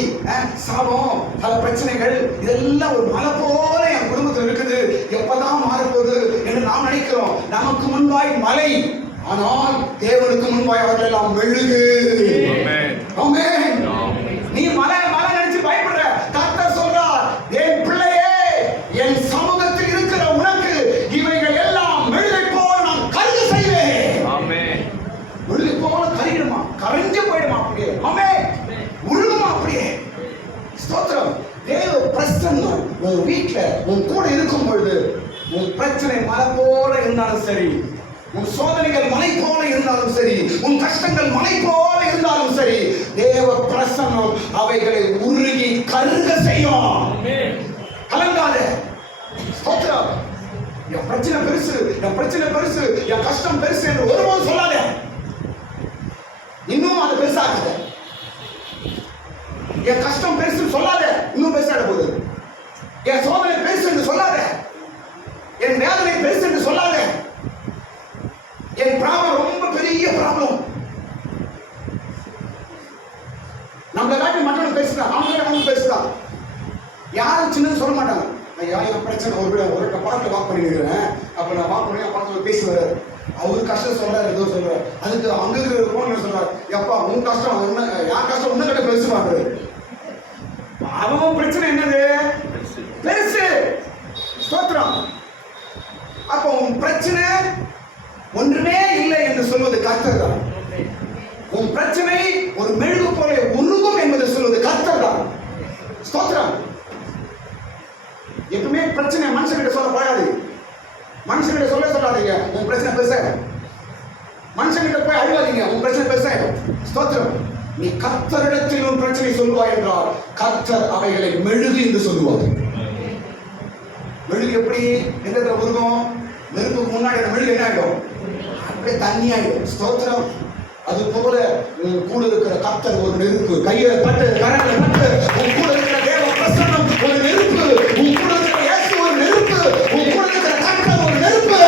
சாபம், பல பிரச்சனைகள், இதெல்லாம் ஒரு மலை போல என் குடும்பத்தில் இருக்குது. எப்பதான் மாறப்போகுது என்று நாம் நினைக்கிறோம். நமக்கு முன்பாய் மலை, ஆனால் தேவனுக்கு முன்பாய் அவர்கள் எல்லாம் மெழுகு. ஆமென். நீ மலை நினைச்சு பயப்படுற. கர்த்தர் சொல்றார், என் பிள்ளையே, என் சமூகத்தில் இருக்கிற உனக்கு இவைகள் எல்லாம் மெழுகை போல நான் கருக செய்வேன். ஆமென். மெழுகை போல கருகிடுமா? கரைஞ்சு போயிடுமா? அப்படியே ஆமென். உருகுமா? அப்படியே. ஸ்தோத்திரம். தேவ பிரசன்னம் உன் வீட்டுல உன் கூட இருக்கும் பொழுது, உன் பிரச்சனை மலை போல இருந்தாலும் சரி, உன் சோதனைகள் மலை போல இருந்தாலும் சரி, உன் கஷ்டங்கள் மலை போல இருந்தாலும் சரி, தேவ பிரசன்னம் அவைகளை உருகி கருக செய்யும். கலங்காத. ஸ்தோத்திரம். என் பிரச்சனை பெருசு, என் கஷ்டம் பெருசு என்று ஒருபோதும் சொல்லாத. இன்னும் அது பெருசாகாத. என் கஷ்டம் பெருசு சொல்லாத, இன்னும் பெருசாக போகுது. என் சோதனை பெருசு என்று சொல்லாத, என் வேதனை பெருசு என்று சொல்லாத. என் ப்ராப்ளம் ரொம்ப பெரிய ப்ராப்ளம். நம்மளை காட்டி மற்றவங்க பேசுறான், அவங்க பேசுறான். யாரும் சின்னது சொல்ல மாட்டாங்க. ஐயா, என் பிரச்சனை ஒரு படத்தை வாக் பண்ணிருக்கிறேன். அப்ப நான் வாக் பண்ணி படத்துல பேசுவார். அவரு கஷ்டம் சொல்றாரு, ஏதோ சொல்றாரு. அதுக்கு அங்க இருக்கிற போன் சொல்றாரு, எப்பா உன் கஷ்டம் என்ன, யார் கஷ்டம் உன்ன கிட்ட பேசுவாங்க. அவன் பிரச்சனை என்னது? பெருசு. ஸ்தோத்திரம். அப்ப உன் பிரச்சனை ஒன்றுமே இல்லை என்று சொல்வது கர்த்தர் தான். உன் பிரச்சனை ஒரு மெழுகு போல உருகும் என்பது சொல்வது கர்த்தர் தான். ஸ்தோத்திரம். எப்பவுமே பிரச்சனை மனுஷன்கிட்ட சொல்ல போகாது. மனுஷன்கிட்ட சொல்லாதீங்க, உன் பிரச்சனை பெருசாயிடும். மனுஷன்கிட்ட போய் அழுவாதீங்க, உன் பிரச்சனை பெருசாயிடும். ஸ்தோத்திரம். நீ கர்த்தரிடத்தில் உன் பிரச்சனை சொல்வாய் என்றால் கர்த்தர் அவைகளை மெழுகு என்று சொல்லுவார். மெழுகு எப்படி எந்த உருகும்? நெருப்புக்கு முன்னாடி அந்த மெழுகு என்ன ஆயிடும்? அப்படியே தண்ணி ஆயிடும். ஸ்தோத்திரம். அது போல கூட இருக்கிற கர்த்தர் ஒரு நெருப்பு. கையை பட்டு, கரங்களை பட்டு, உன் கூட இருக்கிற தேவ பிரசன்னம் ஒரு நெருப்பு. உன் கூட இருக்கிற இயேசு ஒரு நெருப்பு. உன் கூட இருக்கிற கர்த்தர் ஒரு நெருப்பு.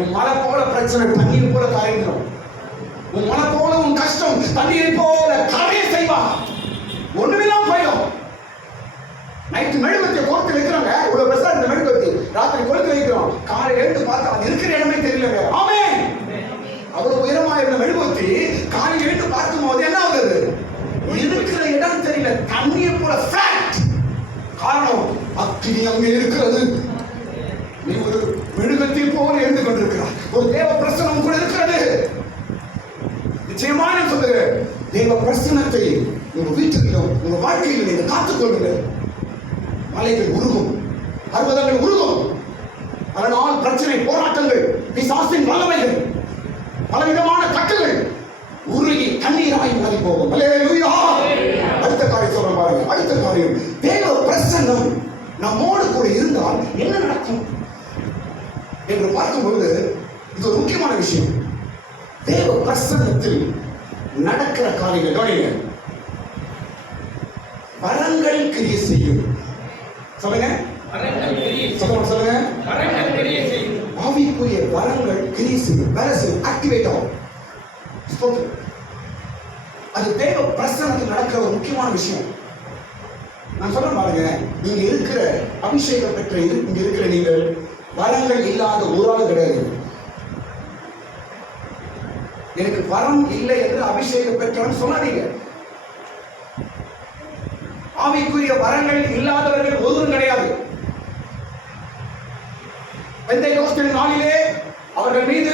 உன் மலை போல பிரச்சனை தண்ணீர் போல கரைந்துடும். உன் மலை போல உன் கஷ்டம் தண்ணீரை போல கரைய செய்வா. ஒண்ணுமில்லாம போயிடும். நைட்டு மெழுகுவத்தியை கொளுத்து வைக்கிறாங்க. இவ்வளவு பெருசா இந்த மெழுகுவத்தி ராத்திரி கொளுத்து வைக்கிறோம். காலையில எழுந்து பார்த்தா அது இருக்கிற இடமே தெரியலங்க. ஆமென். அவ்வளவு உயரமா இருந்த மெழுகுவத்தி காலையில எழுந்து பார்க்கும் போது என்ன ஆகுது? இருக்கிற இடம் தெரியல. தண்ணியை போல ஃபேக்ட். காரணம், அக்கினி அங்கே இருக்கிறது. நீ ஒரு மெழுகுவத்தி போல இருந்து கொண்டிருக்கிறார். ஒரு தேவ பிரசன்னம் கூட இருக்கிறது. நிச்சயமா நான் சொல்லுகிறேன், தேவ பிரசன்னத்தை உங்க வீட்டிலும் உங்க வாழ்க்கையிலும் நீங்க காத்துக்கொள்ளுங்க. மலைகள் உருகும், பர்வதங்கள் உருகும். அதனால் பிரச்சனை, போராட்டங்கள், பிசாசின் வல்லமைகள், பலவிதமான கட்டுகள் உருகி தண்ணீராய் மாறி போகும். அல்லேலூயா. அடுத்த காரியம் சொல்ற பாருங்க. அடுத்த காரியம், தேவ பிரசன்னம் நம்மோடு கூட இருந்தால் என்ன நடக்கும் என்று பார்க்கும்போது இது ஒரு முக்கியமான விஷயம். தேவ பிரசன்னத்தில் நடக்கிற காரியங்கள் கவனிங்க. வரங்கள் கிரியை செய்யும். சொல்லுங்க, சொல்லுங்க. ஆவி ஆவிக்குரிய வரங்கள் கிரீஸ் வேலை செய்யும், ஆக்டிவேட் ஆகும். ஸ்தோத்திரம். அது தேவ பிரசன்னத்தில் நடக்கிற ஒரு முக்கியமான விஷயம். நான் சொல்ல பாருங்க, நீங்க இருக்கிற அபிஷேகம் பெற்ற இங்க இருக்கிற நீங்கள் வரங்கள் இல்லாத ஒரு ஆள் கிடையாது. எனக்கு வரம் இல்லை என்று அபிஷேகம் பெற்றவன் சொல்லாதீங்க. ஆவிக்குரிய வரங்கள் இல்லாதவர்கள் ஒருவரும் கிடையாது. பெந்தேகோஸ்தே நாளிலே அவர்கள் மீது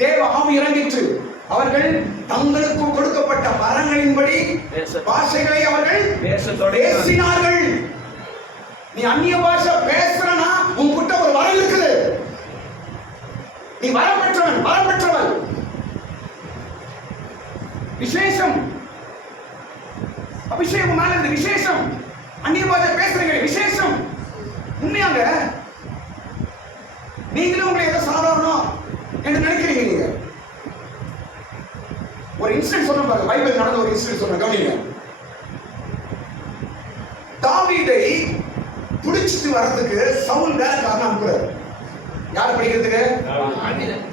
தேவ ஆவி இறங்கிற்று. அவர்கள் தங்களுக்கு கொடுக்கப்பட்ட வரங்களின்படி பாஷைகளை அவர்கள் பேசினார்கள். நீ அந்நிய பாஷை பேசுறனா உன்கிட்ட ஒரு வரம் இருக்குது. நீ வரம் பெற்றவன், வரம் பெற்றவன். விசேஷம், அபிஷேகம் மேல இருந்து விசேஷம். அந்நிய பாஷை பேசுறீங்க, விசேஷம். உண்மையாங்க நீங்களும் உங்களை ஏதோ சாதாரணம் என்று நினைக்கிறீங்க. நீங்க ஒரு இன்சிடென்ட் சொல்றேன் பாருங்க, பைபிள் நடந்த ஒரு இன்சிடென்ட் சொல்றேன், கவனிங்க. தாவீதை புடிச்சிட்டு வரதுக்கு சவுல் வேலைக்காரன் அனுப்புறாரு. யார் படிக்கிறதுக்கு?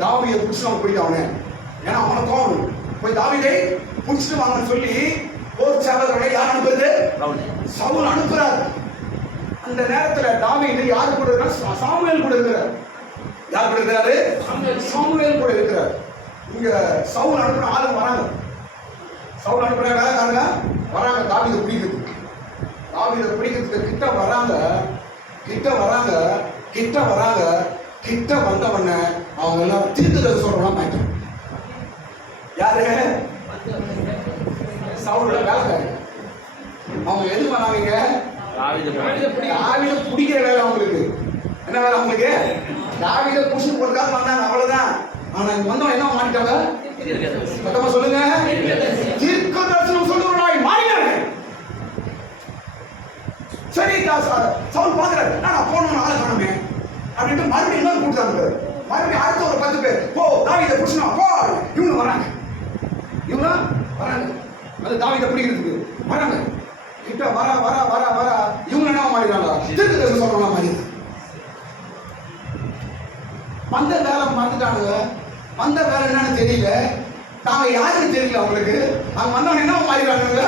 தாவீதை புடிச்சு அவன் போயிட்டான். ஏன்னா அவனை கோவம் போய் தாவீதை புடிச்சிட்டு வாங்கன்னு சொல்லி போர் சேவகர்களை யார் அனுப்புறது? சவுல் அனுப்புறாரு. அந்த நேரத்துல தாவீது யாரு கூட இருக்கிறார்? சாமுவேல் கூட இருக்கிறார். யார் கூட இருக்கிறாரு? சாமுவேல் கூட இருக்கிறார். இங்க சவுல் அனுப்புற ஆளுங்க வராங்க. சவுல் அனுப்புற வேலைக்காரங்க வராங்க தாவீதை பிடிக்கிறதுக்கு. தாவீதை பிடிக்கிறதுக்கு கிட்ட வராங்க. கிட்ட வந்தவன அவங்க எல்லாம் தீர்க்கதரிசி சொல்றவங்க ஆயிட்டாங்க. யாரு? சவுலோட வேலைக்காரங்க. அவங்க எது பண்ணாங்க? தாவீதை பிடிக்கிற வேலை அவங்களுக்கு. என்ன வேலை அவங்களுக்கு? தாவீதை புடிச்சு போறதுக்காக வந்தாங்க, அவ்வளவுதான். ஆனா இங்க வந்தவங்க என்ன மாறிட்டாங்க? சத்தமா சொல்லுங்க, தீர்க்கதரிசனம் சொல்லுவவர்களாய் மாறினார்கள். சரி, சவுல் பாக்குறாரு, நான் போனோம் ஆளை காணுமே அப்படின்ட்டு மறுபடியும் இன்னொரு கூட்டாங்க. மறுபடியும் அடுத்த ஒரு 10 பேர் போ தாவீதை புடிச்சுனா போ. இவங்க வராங்க. அது தாவீதை பிடிக்கிறதுக்கு வராங்க. கிட்ட வர இவங்க என்ன மாறிடுறாங்க? தீர்க்கதரிசனம் சொல்றவங்களா மாறிடுறாங்க. வந்த வேலை மறந்துட்டானுங்க. வந்த வேலை என்னன்னு தெரியல, நாங்க யாருன்னு தெரியல அவங்களுக்கு. அவங்க வந்தவங்க என்ன மாறிடுறாங்க?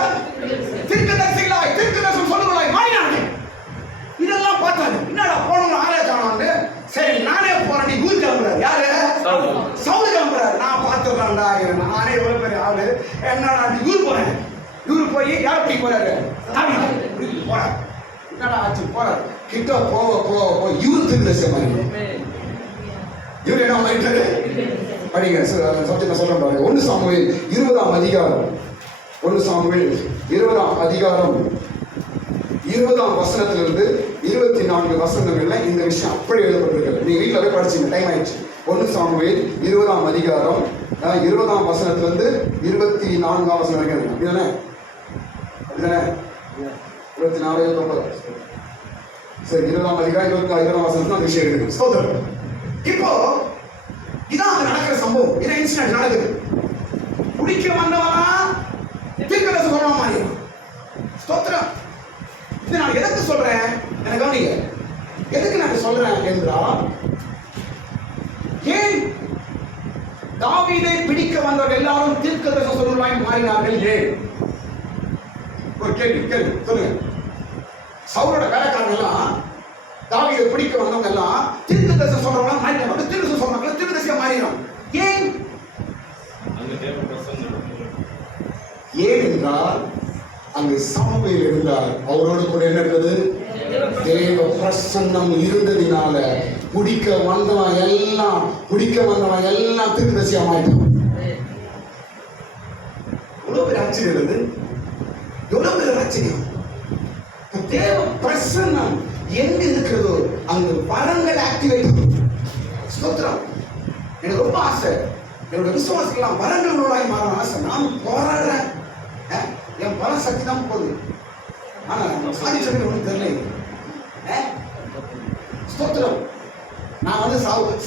தீர்க்கதரிசிகளாய், தீர்க்கதரிசனம் சொல்லுவர்களாய் மாறினாங்க. இதெல்லாம் பார்த்தாங்க, என்னடா போனவங்க ஆளே காணோம்னு. சரி நானே போறேன், நீ ஊர் கிளம்புறாரு. யாரு? சவுல் கிளம்புறாரு. நான் பார்த்துடுறேன்டா, நானே எவ்வளவு பெரிய ஆளு, என்னடா நீ ஊர் போறேன். இவரு போய் யார் பிடிக்க போறாரு? போறாரு. என்னடா ஆச்சு? போறாரு. கிட்ட போக இவரு தீர்க்கதரிசி மாதிரி. இவரு என்ன மாறிட்டாரு? படிங்க, சத்தியமா சொல்றேன் பாருங்க. 1 சாமுவேல் 20ஆம் அதிகாரம், 1 சாமுவேல் 20ஆம் அதிகாரம் 20ஆம் வசனத்திலிருந்து 24 வசனங்கள்ல இந்த விஷயம் அப்படி எழுதப்பட்டிருக்கிறது. நீங்க வீட்டுல போய் படிச்சீங்க, டைம் ஆயிடுச்சு. 1 சாமுவேல் 20ஆம் அதிகாரம் 20ஆம் வசனத்திலிருந்து 24ஆம் வசனம் வரைக்கும். அப்படிதானே? 24 29. சரி, 20ஆம் அதிகாரம் 20ஆம் வசனத்துல அந்த விஷயம் இருக்குது. ஸ்தோத்திரம். இப்போ இதான் அங்க நடக்கிற சம்பவம். இதான் இன்சிடென்ட் நடக்குது. குடிக்க வந்தவனா தீர்க்கதரிசனம் சொல்ற மாதிரி. ஸ்தோத்திரம். இது நான் எதுக்கு சொல்றேன் எனக்கு கவனிங்க. எதுக்கு நான் சொல்றேன் என்றால், ஏன் தாவீதை பிடிக்க வந்தவர்கள் எல்லாரும் தீர்க்கதரிசனம் சொல்றவர்களாய் மாறினார்கள்? ஏன்? ஒரு கேள்வி சொல்லுங்க. சவுலோட வேலைக்காரங்க எல்லாம் தாவீதை பிடிக்க வந்தவங்க எல்லாம் தீர்க்கதரிசனம் சொல்றவங்களா மாறினாங்க. தீர்க்கதரிசனம் சொல்றாங்க, தீர்க்கதரிசியா மாறினாங்க. ஏன்? ஏன் என்றால் அங்கு சாமுவேல் இருந்தார். அவரோடு கூட என்ன இருந்தது? தேவ பிரசன்னம் இருந்ததினால பிடிக்க வந்தவன் எல்லாம் தீர்க்கதரிசியா மாறினான். எவ்வளவு பெரிய ஆச்சரியம் இருந்தது, எவ்வளவு பெரிய ஆச்சரியம். தேவ பிரசன்னம் எங்க இருக்கிறதோ அங்கு வரங்கள் ஆக்டிவேட். ஸ்தோத்திரம். எனக்கு ரொம்ப ஆசை, என்னோட விசுவாசிக்கலாம் வரங்கள் உள்ளாய் மாறணும் ஆசை. நான் போராடுறேன், என் பல சக்தி தான் போகுது. ஆனா சாதிச்சது ஒன்றும் தெரியல. ஸ்தோத்திரம். நான் வந்து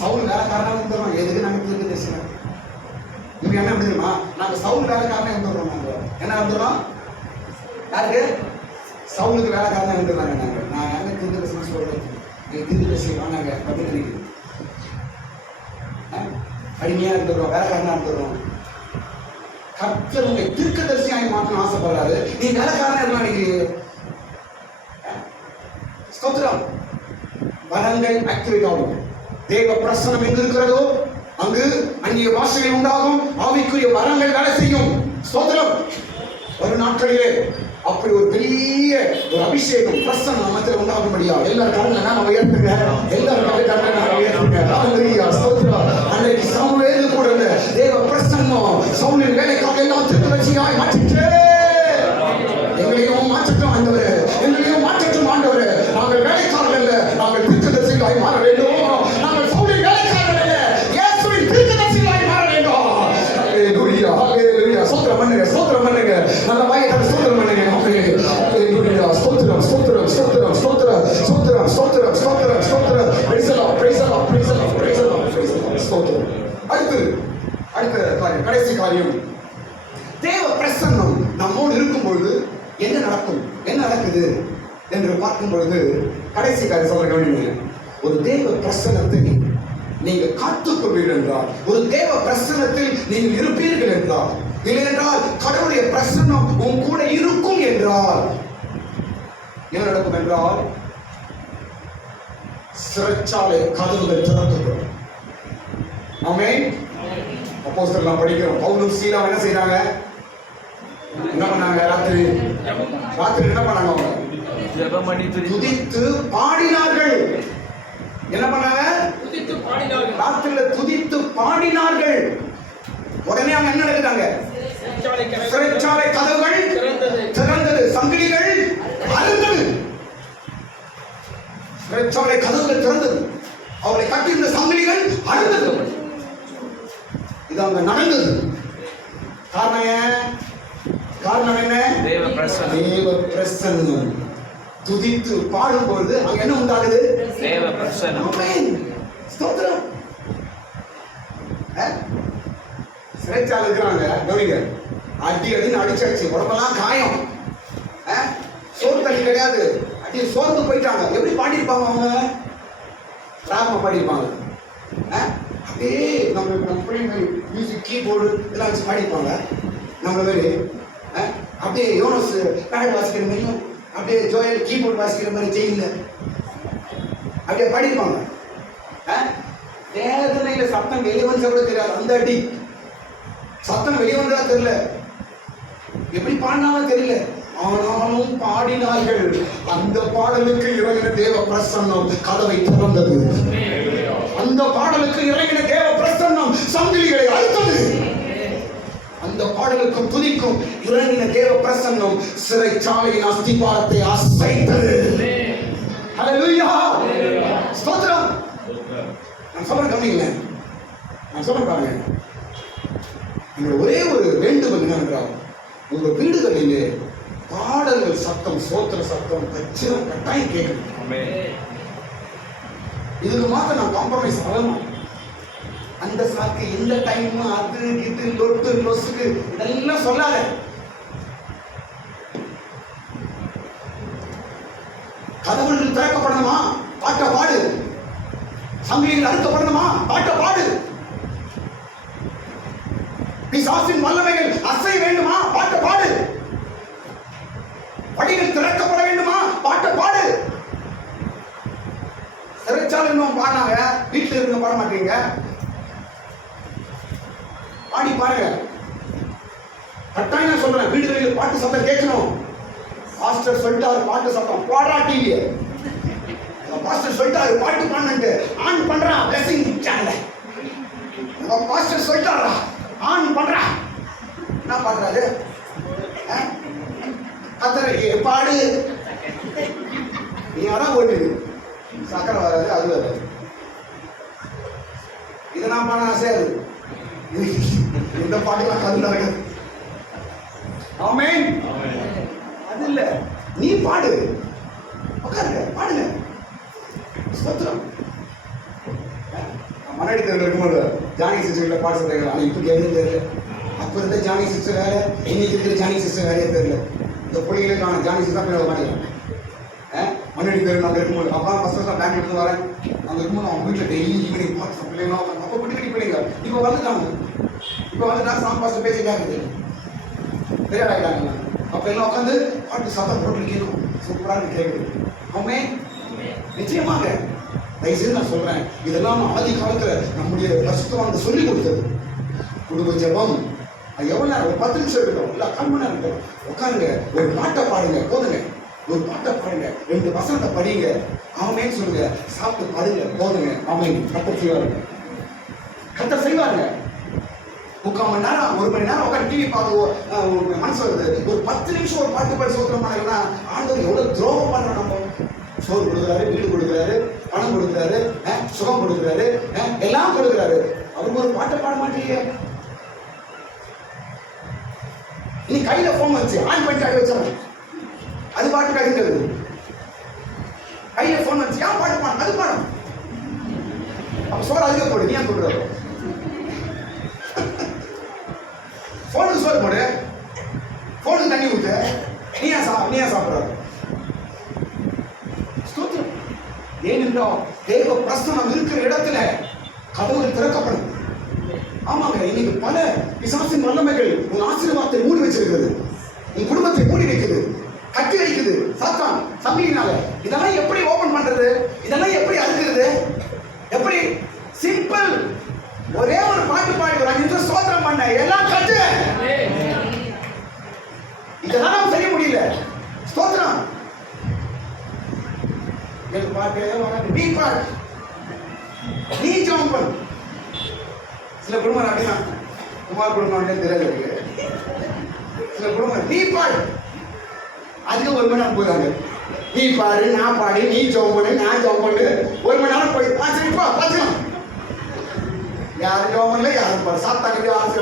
சவுல் வேலைக்காரனாக இருந்துடுறோம். எதுக்கு நாங்கள் தீர்க்கதரிசனம்? இவங்க என்ன தெரியுமா? நாங்கள் சவுல் வேலைக்காரனாக இருந்துடுறோம். நாங்கள் என்ன இருந்துடுறோம்? யாருக்கு? சவுலுக்கு வேலைக்காரனாக இருந்துடுறாங்க. நான் எங்க தீர்க்கதரிசனம் சொல்றேன், தீர்க்கதரிசி வாங்க அப்படின்னு நினைக்கிறேன். அடிமையா இருந்துடுறோம், வேலைக்காரனா இருந்துடுறோம். கர்த்தர் உங்களை தீர்க்கதரிசியாய் மாற்றணும் ஆசைப்படுறாரு. நீ வேலைக்காரனா இருக்கலாம். நீங்க ஸ்தோத்திரம். வரங்கள் ஆக்டிவேட் ஆகும். தேவ பிரசன்னம் எங்க இருக்கிறதோ அங்கு அந்நிய பாஷைகள் உண்டாகும். ஆவிக்குரிய வரங்கள் வேலை செய்யும். ஸ்தோத்திரம். ஒரு நாட்களிலே அப்படி ஒரு பெரிய ஒரு அபிஷேகம் பிரசன்னம் நமக்கு உண்டாகும்படியா எல்லாரும் கரங்களை நாம உயர்த்துங்க. எல்லாரும் கரங்களை நாம உயர்த்துங்க. ஹல்லேலூயா. ஸ்தோத்திரம். அன்றைக்கு சாமுவேல் கூட இருந்த தேவ பிரசன்னம் சவுலின் வேலைக்காக எல்லாம் தீர்க்கதரிசியாய் மாற்றிட்டு எங்களையும் மாற்றட்டும் ஆண்டவரே, எங்களையும் மாற்றட்டும் ஆண்டவரே. நாங்கள் வேலைக்காரர்கள் அல்ல, நாங்கள் தீர்க்கதரிசியாய் மாற வேண்டும். நாங்கள் சவுலின் வேலைக்காரர்கள் அல்ல, இயேசுவின் தீர்க்கதரிசியாய் மாற வேண்டும். ஹல்லேலூயா. ஹல்லேலூயா. ஸ்தோத்திரம் பண்ணுங்க, ஸ்தோத்திரம் பண்ணுங்க. நல்ல வாய்க்கார ஸ்தோத்திரம் பண்ணுங்க. ஹல்லேலூயா. ஸ்தோத்திரம், ஸ்தோத்திரம், ஸ்தோத்திரம், ஸ்தோத்திரம், ஸ்தோத்திரம், ஸ்தோத்திரம், ஸ்தோத்திரம், ஸ்தோத்திரம். Praise the Lord, praise the Lord, praise the Lord, praise the Lord, praise the Lord. ஸ்தோத்திரம். அடுத்த காரியம், கடைசி காரியம். தேவ பிரசன்னம் நம்மோடு இருக்கும் பொழுது என்ன நடக்கும், என்ன நடக்குது என்று பார்க்கும் பொழுது கடைசி காரியம் சொல்ல கவனிங்க. ஒரு தேவ பிரசன்னத்தை நீங்கள் காத்துக்கொள்வீர்கள் என்றால், ஒரு தேவ பிரசன்னத்தில் நீங்கள் இருப்பீர்கள் என்றால், இல்லை என்றால் கடவுளுடைய பிரசன்னம் உன் கூட இருக்கும் என்றால் என்ன நடக்கும் என்றால் சிறைச்சாலை கதவுகள் திறக்கப்படும். ஆமென். அப்போஸ்தலர்கள் படிக்கிறோம். பவுலும் சீலாவும் என்ன செய்றாங்க? என்ன பண்ணாங்க? ராத்திரி என்ன பண்ணாங்க? அவங்க ஜெபம் பண்ணி துதித்து பாடினார்கள். என்ன பண்ணாங்க? துதித்து பாடினார்கள். ராத்திரில துதித்து பாடினார்கள். உடனே அவங்க என்ன நடக்குறாங்க? சிறைச்சாலை கதவுகள் திறந்தது, சங்கிலிகள் அறுந்தது. சிறைச்சாலை கதவுகள் திறந்தது, அவர்களை கட்டியிருந்த சங்கிலிகள் அறுந்தது. இது அவங்க நடந்தது. காரணம் என்ன? தேவ பிரசன்னம். துதித்து பாடும்போது அங்க என்ன உண்டாகுது? தேவ பிரசன்னம். ஆமென். ஸ்தோத்திரம். சிறைச்சாலை இருக்கிறாங்க, கவனிங்க. அடின்னு அடிச்சாச்சு, உடம்பெல்லாம் காயம். சோறு தண்ணி கிடையாது, அடி சோர்ந்து போயிட்டாங்க. எப்படி பாடியிருப்பாங்க அவங்க? ராகமா பாடியிருப்பாங்க. அப்படியே நம்ம பிள்ளைங்க மியூசிக் கீபோர்டு இதெல்லாம் வச்சு பாடிப்பாங்க. நம்மள மாதிரி அப்படியே யோனஸ் பேட் வாசிக்கிற மாதிரியும், அப்படியே ஜோயல் கீபோர்டு வாசிக்கிற மாதிரி ஜெயில அப்படியே பாடிப்பாங்க. வேதனையில சத்தம் வெளியே வந்து கூட தெரியாது. அந்த அடி சத்தம் வெளியே வந்தா தெரியல, எப்படி பாடினாலும் தெரியல. ஆனாலும் பாடினார்கள். அந்த பாடலுக்கு இறங்கின தேவ பிரசன்னம் கதவை திறந்தது. அந்த பாடலுக்கு இறங்கின தேவ பிரசன்னம் சங்கிலிகளை அறுத்தது. அந்த பாடலுக்கும் துதிக்கும் இறங்கின தேவ பிரசன்னம் சிறைச்சாலையின் அஸ்திபாரத்தை அசைத்தது. ஹல்லேலூயா. ஸ்தோத்திரம். நான் சொல்றேன் கவனிங்க, நான் சொல்றேன் பாருங்க. என்னோட ஒரே ஒரு வேண்டுகோள் என்னவென்றால், உங்க வீடுகளிலே பாடல்கள் சத்தம், சோத்திர சத்தம் கச்சிதம் கட்டாயம் கேட்கணும். இதுக்கு மாத்திரம் நான் காம்ப்ரமைஸ் ஆகணும். அந்த சாக்கு, இந்த டைம், அது இது லொட்டு லொசுக்கு இதெல்லாம் சொல்லாத. கதவுகள் திறக்கப்படணுமா? பாட்ட பாடு. சங்கிலிகள் அறுக்கப்படணுமா? பாட்ட பாடு. பிசாசின் வல்லமைகள் அசை வேண்டுமா? பாட்ட பாடு. படிகள் திறக்கப்பட வேண்டுமா? பாட்ட பாடு. சிறைச்சாலை பாடினாங்க, வீட்டில் இருக்க பாட மாட்டீங்க. பாடி பாருங்க. கட்டாயம் நான் சொல்றேன், வீடுகளில் பாட்டு சத்தம் கேட்கணும். பாஸ்டர் சொல்லிட்டாரு பாட்டு சத்தம் போடுறா டிவி. பாஸ்டர் சொல்லிட்டாரு பாட்டு பாடுன்னு ஆன் பண்றா பிளஸிங் சேனல். பாஸ்டர் சொல்லிட்டாரா ஆன் பண்றா. என்ன பண்றாரு? கத்தரை பாடு. நீ அதான் ஓடுது. சக்கரை வராது, அது வராது. இதை நான் பண்ண ஆசையாது. இந்த பாட்டுலாம் கதுல இருக்காது. ஆமென். அது இல்ல, நீ பாடு. உட்காருங்க, பாடுங்க. ஸ்தோத்திரம். மன்னாடி தெருவில் இருக்கும்போது ஜானகி சிஸ்டர்ல பாட சொல்றாங்க. ஆனால் இப்போ எதுவும் தெரியல. அப்போ இருந்த ஜானகி சிஸ்டர் வேற, இன்னைக்கு இருக்கிற ஜானகி சிஸ்டர் வேறையே தெரியல. இந்த பிள்ளைங்களே நான் ஜானகி சிஸ்டர் போய் மாட்டேன். மன்னாடி தெருவில் நாங்கள் இருக்கும்போது அப்பா ஃபர்ஸ்ட் பேங்க்ல இருந்து வரேன். அங்கே இருக்கும்போது அவங்க வீட்டில் டெய்லி ஈவினிங் பார்த்து பிள்ளைங்க அப்போ குட்டி குட்டி பிள்ளைங்க இப்போ வந்துட்டாங்க. இப்போ வந்துட்டா சாம்பாஸ் பேச்சு கேட்குது. பெரிய ஆகிட்டாங்க. அப்போ எல்லாம் உட்காந்து பாட்டு சத்தம் போட்டு கேட்கும். சூப்பராக கேட்குது. அவமே நிச்சயமாக தயவுசெய்து நான் சொல்றேன், இதெல்லாம் ஆதி காலத்துல நம்முடைய பரிசுத்தவான்கள் சொல்லி கொடுத்தது. குடும்ப ஜெபம் எவ்வளவு நேரம்? ஒரு 10 நிமிஷம் இருக்கட்டும், இல்ல 1/4 மணி நேரம் இருக்கட்டும். உட்காருங்க, ஒரு பாட்டை பாடுங்க, போதுங்க. ஒரு பாட்டை பாடுங்க, 2 வசனத்தை படிங்க, ஆமென் சொல்லுங்க, சாப்பிட்டு பாடுங்க, போதுங்க. ஆமென். கர்த்தர் செய்வாருங்க, கர்த்தர் செய்வாருங்க. 3/4 மணி நேரம் 1 மணி நேரம் உட்காந்து டிவி பார்த்து மனசு வருது. ஒரு 10 நிமிஷம் ஒரு பாட்டு பாடி சோத்திரம் பண்ணா ஆண்டவர் எவ்வளவு துரோகம் பண்றோம். நம்ம சோறு கொடுக்குறாரு, வீடு கொடுக்குறாரு, பணம் கொடுக்குறாரு, சுகம் கொடுக்குறாரு, எல்லாம் கொடுக்குறாரு. அவருக்கு ஒரு பாட்டை பாட மாட்டீங்க. நீ கையில போன் வச்சு ஆன் பண்ணி கை வச்சாங்க, அது பாட்டு கழிக்கிறது. கையில போன் வச்சு ஏன் பாட்டு பாடும்? அது பாடும். அப்ப சோறு அதிக போடு, நீ ஏன் கொடுக்குறாரு? போனுக்கு சோறு போடு, போனுக்கு தண்ணி ஊத்து, நீ ஏன் சாப்பிடுறாரு? ஏனென்றால் தேவ பிரசனம் இருக்கிற இடத்துல கதவுகள் திறக்கப்படும். ஆமாங்க, இன்னைக்கு பல பிசாசின் வல்லமைகள் உன் ஆசீர்வாதத்தை மூடி வச்சிருக்கிறது, உன் குடும்பத்தை மூடி வைக்குது, கட்டி வைக்குது சாத்தான் சம்பியினால. இதெல்லாம் எப்படி ஓபன் பண்றது? இதெல்லாம் எப்படி அறுக்கிறது? எப்படி? சிம்பிள். ஒரே ஒரு பாட்டு பாடி ஒரு 5 நிமிஷம் ஸ்தோத்திரம் பண்ண எல்லாம் கட்டு. இதெல்லாம் நம்ம செய்ய முடியல. ஸ்தோத்திரம் பாட்டு நீ பாடு, நீ ஜாம் பண்ணு. சில குடும்பம் அப்படின்னா குமார் குடும்பம் தெரியாது. சில குடும்பம் நீ பாடு, அதுக்கு 1 மணி நேரம் போயிடாங்க. நீ பாடு, நான் பாடி, நீ ஜாம் பண்ணு, நான் ஜாம் பண்ணு, 1 மணி நேரம் போய் சரிப்பா பார்த்துக்கலாம். யாரும் ஜாம் பண்ணல, யாரும் பாடு சாப்பிட்டாங்க ஆசை.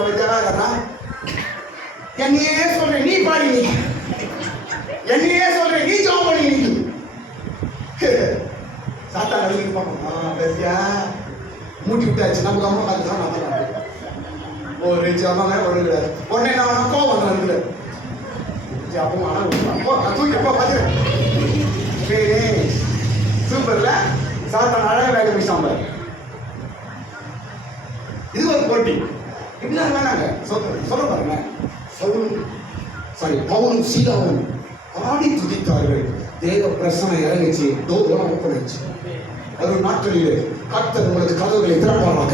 என்னையே சொல்றேன் நீ பாடி, நீ என்னையே சொல்றேன் நீ ஜாம் பண்ணி. நீ சாத்தா நடுவில் பார்ப்போம், மூட்டி விட்டாச்சு. நமக்கு அம்மா பார்த்துதான் நம்ம ஒரு ஜாமாங்க ஒழுங்குறாரு. உடனே நான் கோவம் வந்து அப்போ தூக்கி எப்போ பார்த்துறேன். சரி சூப்பர்ல சாத்தா அழகாக வேலை முடிச்சாங்க. இது ஒரு போட்டி. இப்படிதான் வேணாங்க சொல்ல பாருங்க. பவுலும் சீலாவும் ஆடி துதித்தார்கள். தேவ பிரசனை இறங்கிச்சு, டோர்லாம் ஓப்பன் ஆச்சு. ஒரு நாட்களிலே கர்த்தர் உங்களுக்கு கதவுகளை திறப்பாராக.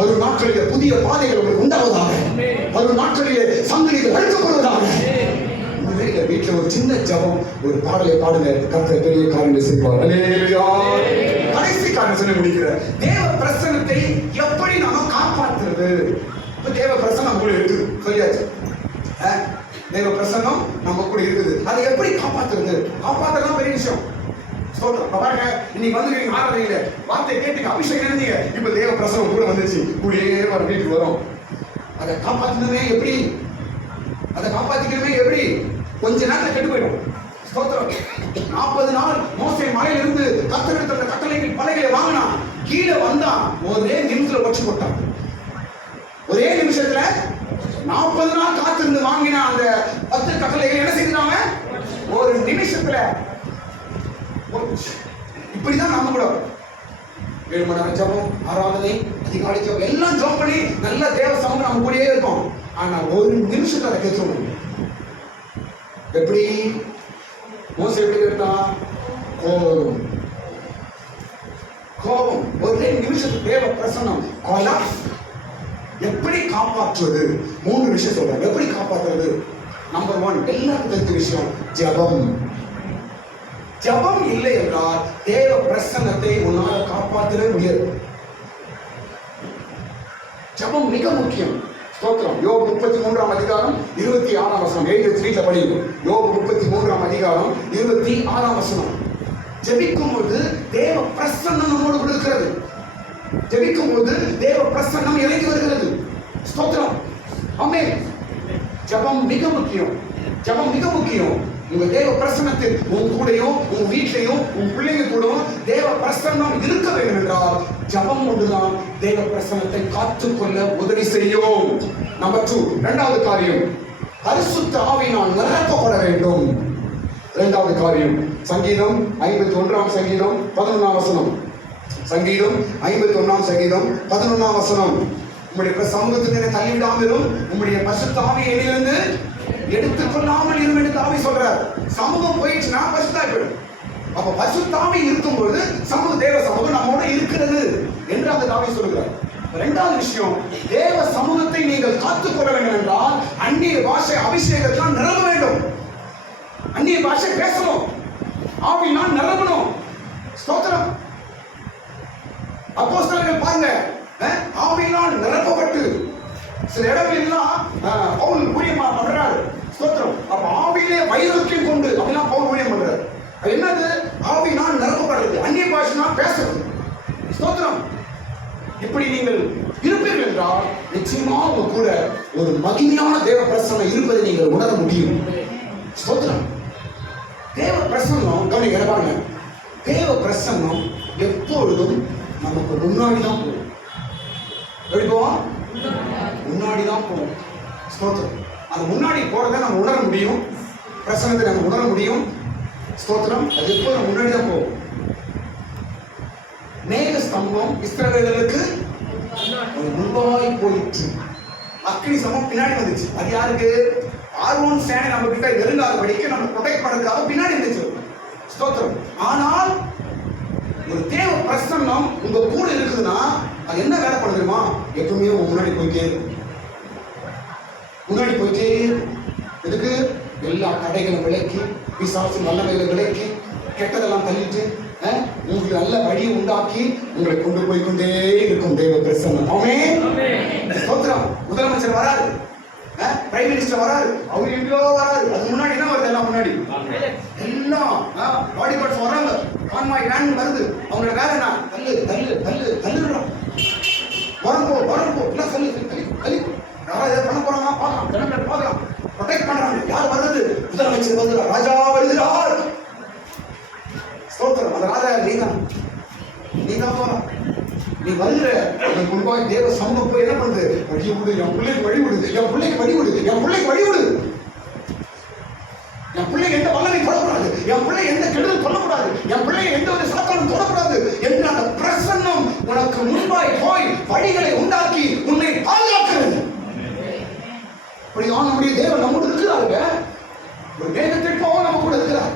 ஒரு நாட்களிலே புதிய பாதைகள் உங்களுக்கு உண்டாவதாக. ஒரு நாட்களிலே சங்கிலிகள் அழுக்கப்படுவதாக. வீட்டில் ஒரு சின்ன ஜபம், ஒரு பாடலை பாடுங்க, கர்த்தர் பெரிய காரியங்களை செய்வார். கடைசி காரணம் சொல்லி முடிக்கிற தேவ பிரசனத்தை எப்படி நாம காப்பாற்றுறது? தேவ பிரசனம் கூட இருக்கு சொல்லியாச்சு. தேவ பிரசன்னம் நம்ம கூட இருக்குது. அதை எப்படி காப்பாற்றுறது? காப்பாற்றலாம் பெரிய விஷயம். பாருங்க, இன்னைக்கு வந்துருக்கீங்க ஆராதனையில வார்த்தையை கேட்டுங்க, அபிஷேகம் இருந்தீங்க. இப்ப தேவ பிரசனம் கூட வந்துச்சு, கூடயே வர வீட்டுக்கு வரும். அதை காப்பாற்றணுமே எப்படி? அதை காப்பாற்றிக்கணுமே எப்படி? கொஞ்ச நேரத்தில் கெட்டு போயிடும். ஸ்தோத்திரம். 40 நாள் மோசே மலையிலிருந்து கர்த்தரிடத்தில் அந்த கட்டளைகள் பலகைகளை வாங்கினா, கீழே வந்தா ஒரே நிமிஷத்துல உடைச்சு போட்டான். ஒரே நிமிஷத்துல 40 நாள் காத்திருந்து வாங்கினா அந்த 10 கட்டளைகள் என்ன செய்தாங்க? ஒரு நிமிஷத்துல. இப்படிதான் நம்ம கூட 7 மணி நேரம் ஜபம், ஆராதனை, அதிகாலை ஜபம் எல்லாம் ஜபம் பண்ணி நல்ல தேவ சமூகம் நம்ம கூடயே இருக்கும். ஆனா ஒரு நிமிஷத்துல அதை கேட்கணும். எப்படி? மோசே எப்படி கேட்டான்? கோபம். ஒரே நிமிஷத்துக்கு தேவ பிரசன்னம். எப்படி காப்பாற்றுவது? 3 விஷயம் சொல்றாங்க. எப்படி காப்பாற்றுறது? நம்பர் 1, எல்லாருக்கும் தெரிஞ்ச விஷயம், ஜபம். ஜபம் இல்லை என்றால் தேவ பிரசன்னத்தை உன்னால் காப்பாற்றவே முடியாது. ஜபம் மிக முக்கியம். ஸ்தோத்திரம். யோபு 33ஆம் அதிகாரம் 26ஆம் வசனம். 8:3 படிக்கும். யோபு 33ஆம் அதிகாரம் 26ஆம் வசனம். ஜெபிக்கும் போது தேவ பிரசன்னம் நம்மோடு கொடுக்கிறது. ஜெபிக்கும் போது தேவ பிரசன்னம் இறங்கி வருகிறது. ஸ்தோத்திரம். ஆமென். ஜபம் மிக முக்கியம். ஜபம் மிக முக்கியம். உங்க தேவ பிரசன்னத்தில் உன் கூடயும் உன் வீட்லையும் உன் பிள்ளைங்க கூடயும் தேவ பிரசன்னம் இருக்க வேண்டும் என்றால் ஜபம் ஒன்றுதான் தேவ பிரசன்னத்தை காத்துக்கொள்ள உதவி செய்யும். நம்பர் 2, 2வது காரியம், பரிசுத்த ஆவியினால் நிரப்பப்பட வேண்டும். 2வது காரியம், சங்கீதம் 51ஆம் சங்கீதம் 11ஆம் வசனம். சங்கீதம் 51 சங்கீதம் 11 வசனம். உம்முடைய சமூகத்துக்கு என்னை தள்ளிவிடாமலும் உம்முடைய பரிசுத்த ஆவியை என்னிலிருந்து எடுத்துக்கொள்ளாமல் இரும் என்று தாவீது சொல்றார். சமூகம் போயிடுச்சுன்னா பரிசுத்தாய் போயிடும். அப்ப பரிசுத்த ஆவி இருக்கும்போது தேவ சமூகம் நம்மோட இருக்கிறது என்று அந்த தாவீது சொல்கிறார். இரண்டாவது விஷயம், தேவ சமூகத்தை நீங்கள் காத்துக்கொள்ள வேண்டும் என்றால் அந்நிய பாஷை அபிஷேகத்தால் நிரம்ப வேண்டும். அந்நிய பாஷை பேசணும், ஆவியினால் நிரம்பணும். ஸ்தோத்திரம். அப்போஸ்தலர்கள் பாருங்க, ஆவியினால் நிரப்பப்பட்டு சில இடங்களெல்லாம் பவுல் ஊழியமா பண்றாரு. ஸ்தோத்திரம். அப்ப ஆவியிலே வைராக்கியம் கொண்டு அப்படிலாம் பவுல் ஊழியம் பண்றாரு. அது என்னது? ஆவியினால் நிரப்பப்படுறது, அந்நிய பாஷையினால் பேசுறது. ஸ்தோத்திரம். இப்படி நீங்கள் இருப்பீர்கள் என்றால் நிச்சயமாக உங்க கூட ஒரு மகிமையான தேவ பிரசன்னம் இருப்பதை நீங்கள் உணர முடியும். ஸ்தோத்திரம். தேவ பிரசன்னம் கவனிங்க பாருங்க. தேவ பிரசன்னம் எப்பொழுதும் நமக்கு முன்னாடி தான் போகும். எப்படி போவோம்? முன்னாடி தான் போவோம். ஸ்தோத்திரம். அது முன்னாடி போறதை நம்ம உணர முடியும், பிரசன்னத்தை நம்ம உணர முடியும். ஸ்தோத்திரம். அது எப்போதும் முன்னாடி தான் போகும். மேக ஸ்தம்பம் இஸ்ரவேலர்களுக்கு முன்பாய் போயிற்று, அக்கினி ஸ்தம்பம் பின்னாடி வந்துச்சு. அது யாருக்கு? ஆர்வோன் சேனை நம்ம கிட்ட நெருங்காதபடிக்கு நம்ம ப்ரொடெக்ட் பண்ணதுக்காக பின்னாடி இருந்துச்சு. ஸ்தோத்திரம். ஆனால் ஒரு தேவ பிரசன்னம் உங்க கூட இருக்குதுன்னா அது என்ன வேலை பண்ணுதுமா? எப்பவுமே முன்னாடி போயிட்டே இருக்கும், முன்னாடி போயிட்டே இருக்கும். இதுக்கு எல்லா தடைகளும் விலக்கி, பிசாசு வல்லமைகளை விலக்கி, கெட்டதெல்லாம் தள்ளிட்டு உங்களுக்கு நல்ல வழியை உண்டாக்கி உங்களை கொண்டு போய் கொண்டே இருக்கும் தேவ பிரசன்னம். ஆமென். ஸ்தோத்திரம். முதலமைச்சர் வராரு, பிரைம் மினிஸ்டர் வராரு, அவர் எங்கேயோ வராரு. அது முன்னாடி என்ன வருது? எல்லாம் முன்னாடி எல்லாம் பாடி கார்ட்ஸ் வராங்க, கான்வாய் வேன் வருது. அவங்களோட வேலை என்ன? தள்ளு தள்ளு தள்ளு தள்ளுறோம், வரம்போ வரம்போ எல்லாம் சொல்லி தள்ளி யாராவது ஏதாவது பண்ண போறாங்க பார்க்கலாம், ஜனங்கள் பார்க்கலாம், ப்ரொடெக்ட் பண்றாங்க. யார் வருது? முதலமைச்சர் வருகிறார், ராஜா வருகிறார். ஸ்தோத்திரம். அந்த ராஜா நீதான் போற, நீ வருகிற முன்பாய் தேவ சமூகம் போய் என்ன பண்ணுது? வழி விடு, என் பிள்ளைக்கு வழி விடுது, என் பிள்ளைக்கு வழி விடுது, என் பிள்ளைக்கு வழி விடு, என் பிள்ளைக்கு எந்த வல்லமை தொடக்கூடாது, என் பிள்ளை எந்த கெடுதல் பண்ணக்கூடாது, என் பிள்ளை எந்த ஒரு சாத்தானும் தொடக்கூடாது என்று அந்த பிரசன்னம் உனக்கு முன்பாய் போய் வழிகளை உண்டாக்கி உன்னை பாதுகாக்கிறது. அப்படிதான் நம்முடைய தேவன் நம்மோடு இருக்கிறாருங்க. ஒரு மேகத்தை போக நம்ம கூட இருக்கிறார்,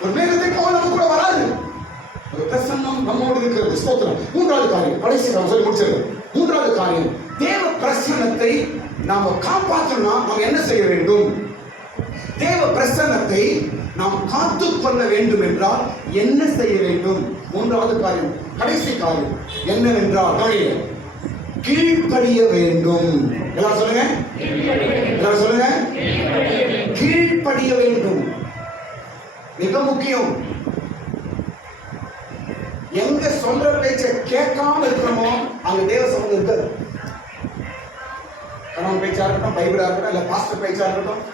ஒரு மேகத்தை போக நம்ம கூட வராது, ஒரு பிரசன்னம் நம்மோடு இருக்கிறது. ஸ்தோத்திரம். மூன்றாவது காரியம், கடைசி நான் சொல்லி முடிச்சிருக்கேன். மூன்றாவது காரியம், தேவ பிரசன்னத்தை நாம காப்பாற்றணும்னா நாம் என்ன செய்ய வேண்டும்? தேவ பிரசன்னத்தை நாம் காத்துக்கொள்ள வேண்டும் என்றால் என்ன செய்ய வேண்டும்? மூன்றாவது காரியம், கடைசி காரியம் என்னவென்றால் கீழ்ப்படிய வேண்டும். எல்லாரும் சொல்லுங்க, எல்லாரும் சொல்லுங்க, கீழ்ப்படிய வேண்டும். மிக முக்கியம். எங்க சொல்ற பேச்ச கேட்காம இருக்கிறோமோ அங்க தேவ சமூகம் இருக்காது. கணவன் பேச்சா இருக்கட்டும், பைபிளா இருக்கட்டும், இல்ல பாஸ்டர் பேச்சா இருக்கட்டும்,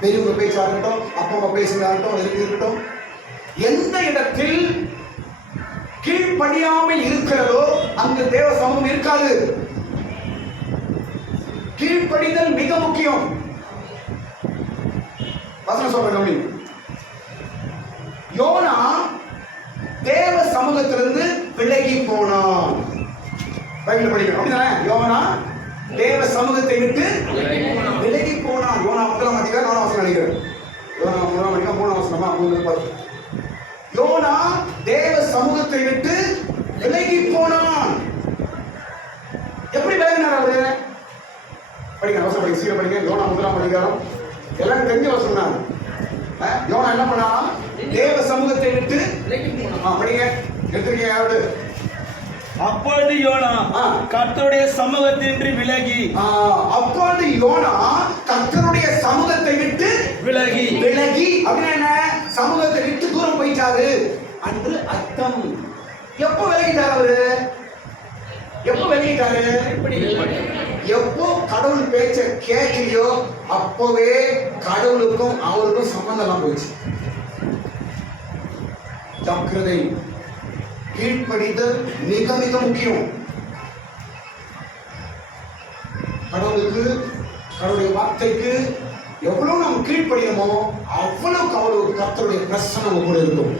பெரியவங்க பேச்சா இருக்கட்டும், அப்பா அம்மா பேசுறதா இருக்கட்டும், எந்த இடத்தில் கீழ்ப்படியாமல் இருக்கிறதோ அங்கு தேவ சமூகம் இருக்காது. கீழ்ப்படிதல் மிக முக்கியம். வசனம் சொல்றேன். யோனா தேவ சமூகத்திலிருந்து விலகி போனான். பைபிள் படிக்கணும் அப்படிதானே? யோனா தேவ சமூகத்தை விட்டு விலகி போனான். யோனா 1ஆம் அதிகாரம் 4ஆம் வசனம் நினைக்கிறேன். யோனா 1ஆம் அதிகாரம் 3ஆம் வசனமா 3-10. யோனா தேவ சமூகத்தை விட்டு விலகி போனான். எப்படி விலகினார் அவரு? படிங்க, வசனம் படிங்க, சீக்கிரம் படிங்க. யோனா 1ஆம் அதிகாரம் எல்லாரும் தெரிஞ்ச வசனம் தான். யோனா என்ன பண்ணா? தேவ சமூகத்தை விட்டு படிங்க, எடுத்துருக்கீங்க யாரு? அப்பொழுது யோனா கர்த்தருடைய சமூகத்தின்றி விலகி, அப்பொழுது யோனா கர்த்தருடைய சமூகத்தை விட்டு விலகி அப்படின்னா என்ன? சமூகத்தை விட்டு தூரம் போயிட்டாரு என்று அர்த்தம். எப்போ விலகிட்டாரு அவரு? எப்போ விலகிட்டாரு? எப்போ கடவுள் பேச்ச கேட்கலையோ அப்பவே கடவுளுக்கும் அவருக்கும் சம்பந்தம் எல்லாம் போயிடுச்சு. ஜாக்கிரதை. கீழ்ப்படிதல் மிக மிக முக்கியம். கடவுளுக்கு, கடவுளுடைய வார்த்தைக்கு எவ்வளவு நாம் கீழ்ப்படியமோ அவ்வளவுக்கு அவ்வளவு கர்த்தருடைய பிரசன்னம் கூட இருக்கும்.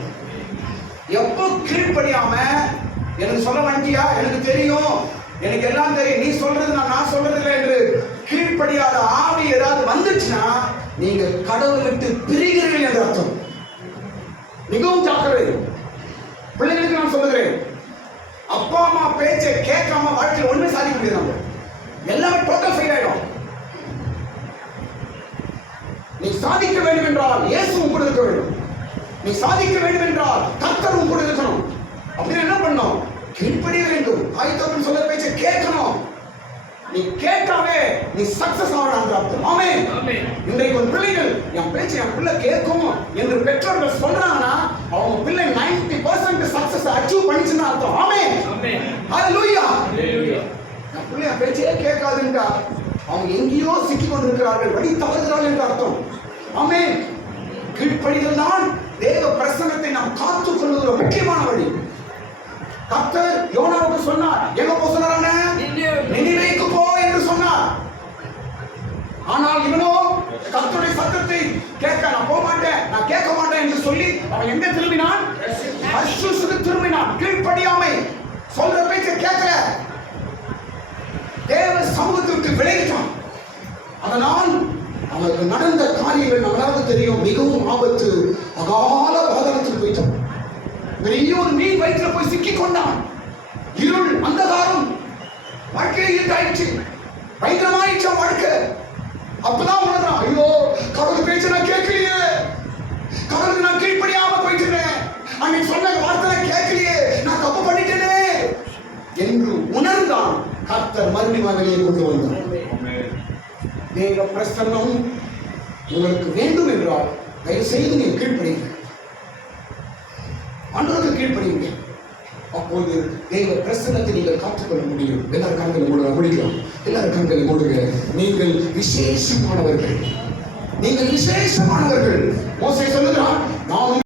எப்போ கீழ்ப்படியாம எனக்கு சொல்ல வண்டியா, எனக்கு தெரியும், எனக்கு எல்லாம் தெரியும், நீ சொல்றது நான் சொல்றது இல்லை என்று கீழ்ப்படியாத ஆவி ஏதாவது வந்துச்சுன்னா நீங்க கடவுளை விட்டு பிரிகிறீர்கள் என்று அர்த்தம். மிகவும் ஜாக்கிரதை. பிள்ளைகளுக்கு நான் சொல்லுகிறேன், அப்பா அம்மா பேச்சை கேட்காம வாழ்க்கையில் ஒண்ணுமே சாதிக்க முடியாது. எல்லாமே டோட்டல் ஃபெயில் ஆயிடும். நீ சாதிக்க வேண்டும் என்றால் இயேசுவும் கூட இருக்க வேண்டும். நீ சாதிக்க வேண்டும் என்றால் கர்த்தரும் கூட இருக்கணும். அப்படின்னு என்ன பண்ணணும்? கீழ்ப்படிய வேண்டும். ஆயத்தவன் சொல்ல பேச்சை கேட்கணும். நீ கேட்காவே நீ சக்சஸ் ஆகணும் அர்த்தம். ஆமென். இன்றைக்கு ஒரு பிள்ளைகள் என் பேச்சை என் பிள்ளை கேட்கும் என்று பெற்றோர்கள் சொல்றாங்கன்னா அவங்க பிள்ளை 90% சக்சஸ் அச்சீவ் பண்ணிச்சுன்னு அர்த்தம். ஆமென். ஹalleluya. என் பிள்ளை என் பேச்சையே கேட்காதுன்றா அவங்க எங்கேயோ சிக்கி கொண்டிருக்கிறார்கள், வழி தவறுகிறார்கள் என்று அர்த்தம். ஆமென். கீழ்ப்படிதல் தான் தேவ பிரசன்னத்தை நாம் காத்துக் கொள்ளுகிற முக்கியமான வழி. கர்த்தர் யோனாவுக்கு சொன்னார், எங்க போ சொன்னாரான? நினிவேக்கு போ என்று சொன்னார். ஆனால் இவனோ கர்த்தருடைய சத்தத்தை கேட்க நான் போக மாட்டேன், நான் கேட்க மாட்டேன் என்று சொல்லி அவன் எங்க திரும்பினான்? தர்ஷீசுக்கு திரும்பினான். கீழ்ப்படியாமை, சொல்ற பேச்சை கேட்கல, தேவ சமூகத்திற்கு விளைவிட்டான். அதனால் அவனுக்கு நடந்த காரியங்கள் நம்மளாவது தெரியும். மிகவும் ஆபத்து, அகால பாதாளத்தில் போயிட்டான். பெரிய ஒரு மீன் வயிற்றுல போய் சிக்கி கொண்டான். இருள், அந்தகாரம், வாழ்க்கையில் இருட்டாயிடுச்சு, பயங்கரமாயிடுச்சு வாழ்க்கை. அப்பதான் உணர்றான், ஐயோ கடவுள் பேச்சு நான் கேட்கலையே, கடவுளுக்கு நான் கீழ்ப்படியாம போயிட்டேன், அன்னைக்கு சொன்ன வார்த்தை கேட்கலையே, நான் தப்பு பண்ணிட்டேனே என்று உணர்ந்தான். கர்த்தர் மறுபடியும் வெளியே கொண்டு வந்தார். தேவ பிரசன்னம் உங்களுக்கு வேண்டும் என்றால் தயவு செய்து நீ கீழ்ப்படிங்க, ஆண்டவருக்கு கீழ்ப்படிங்க. அப்போது தேவ பிரசன்னத்தை நீங்கள் காத்துக்கொள்ள முடியும். எல்லாரும் கண்களை மூடுங்க, முடிக்கலாம். எல்லாரும் கண்களை மூடுங்க. நீங்கள் விசேஷமானவர்கள், நீங்கள் விசேஷமானவர்கள். மோசே சொல்லுகிறான், நான்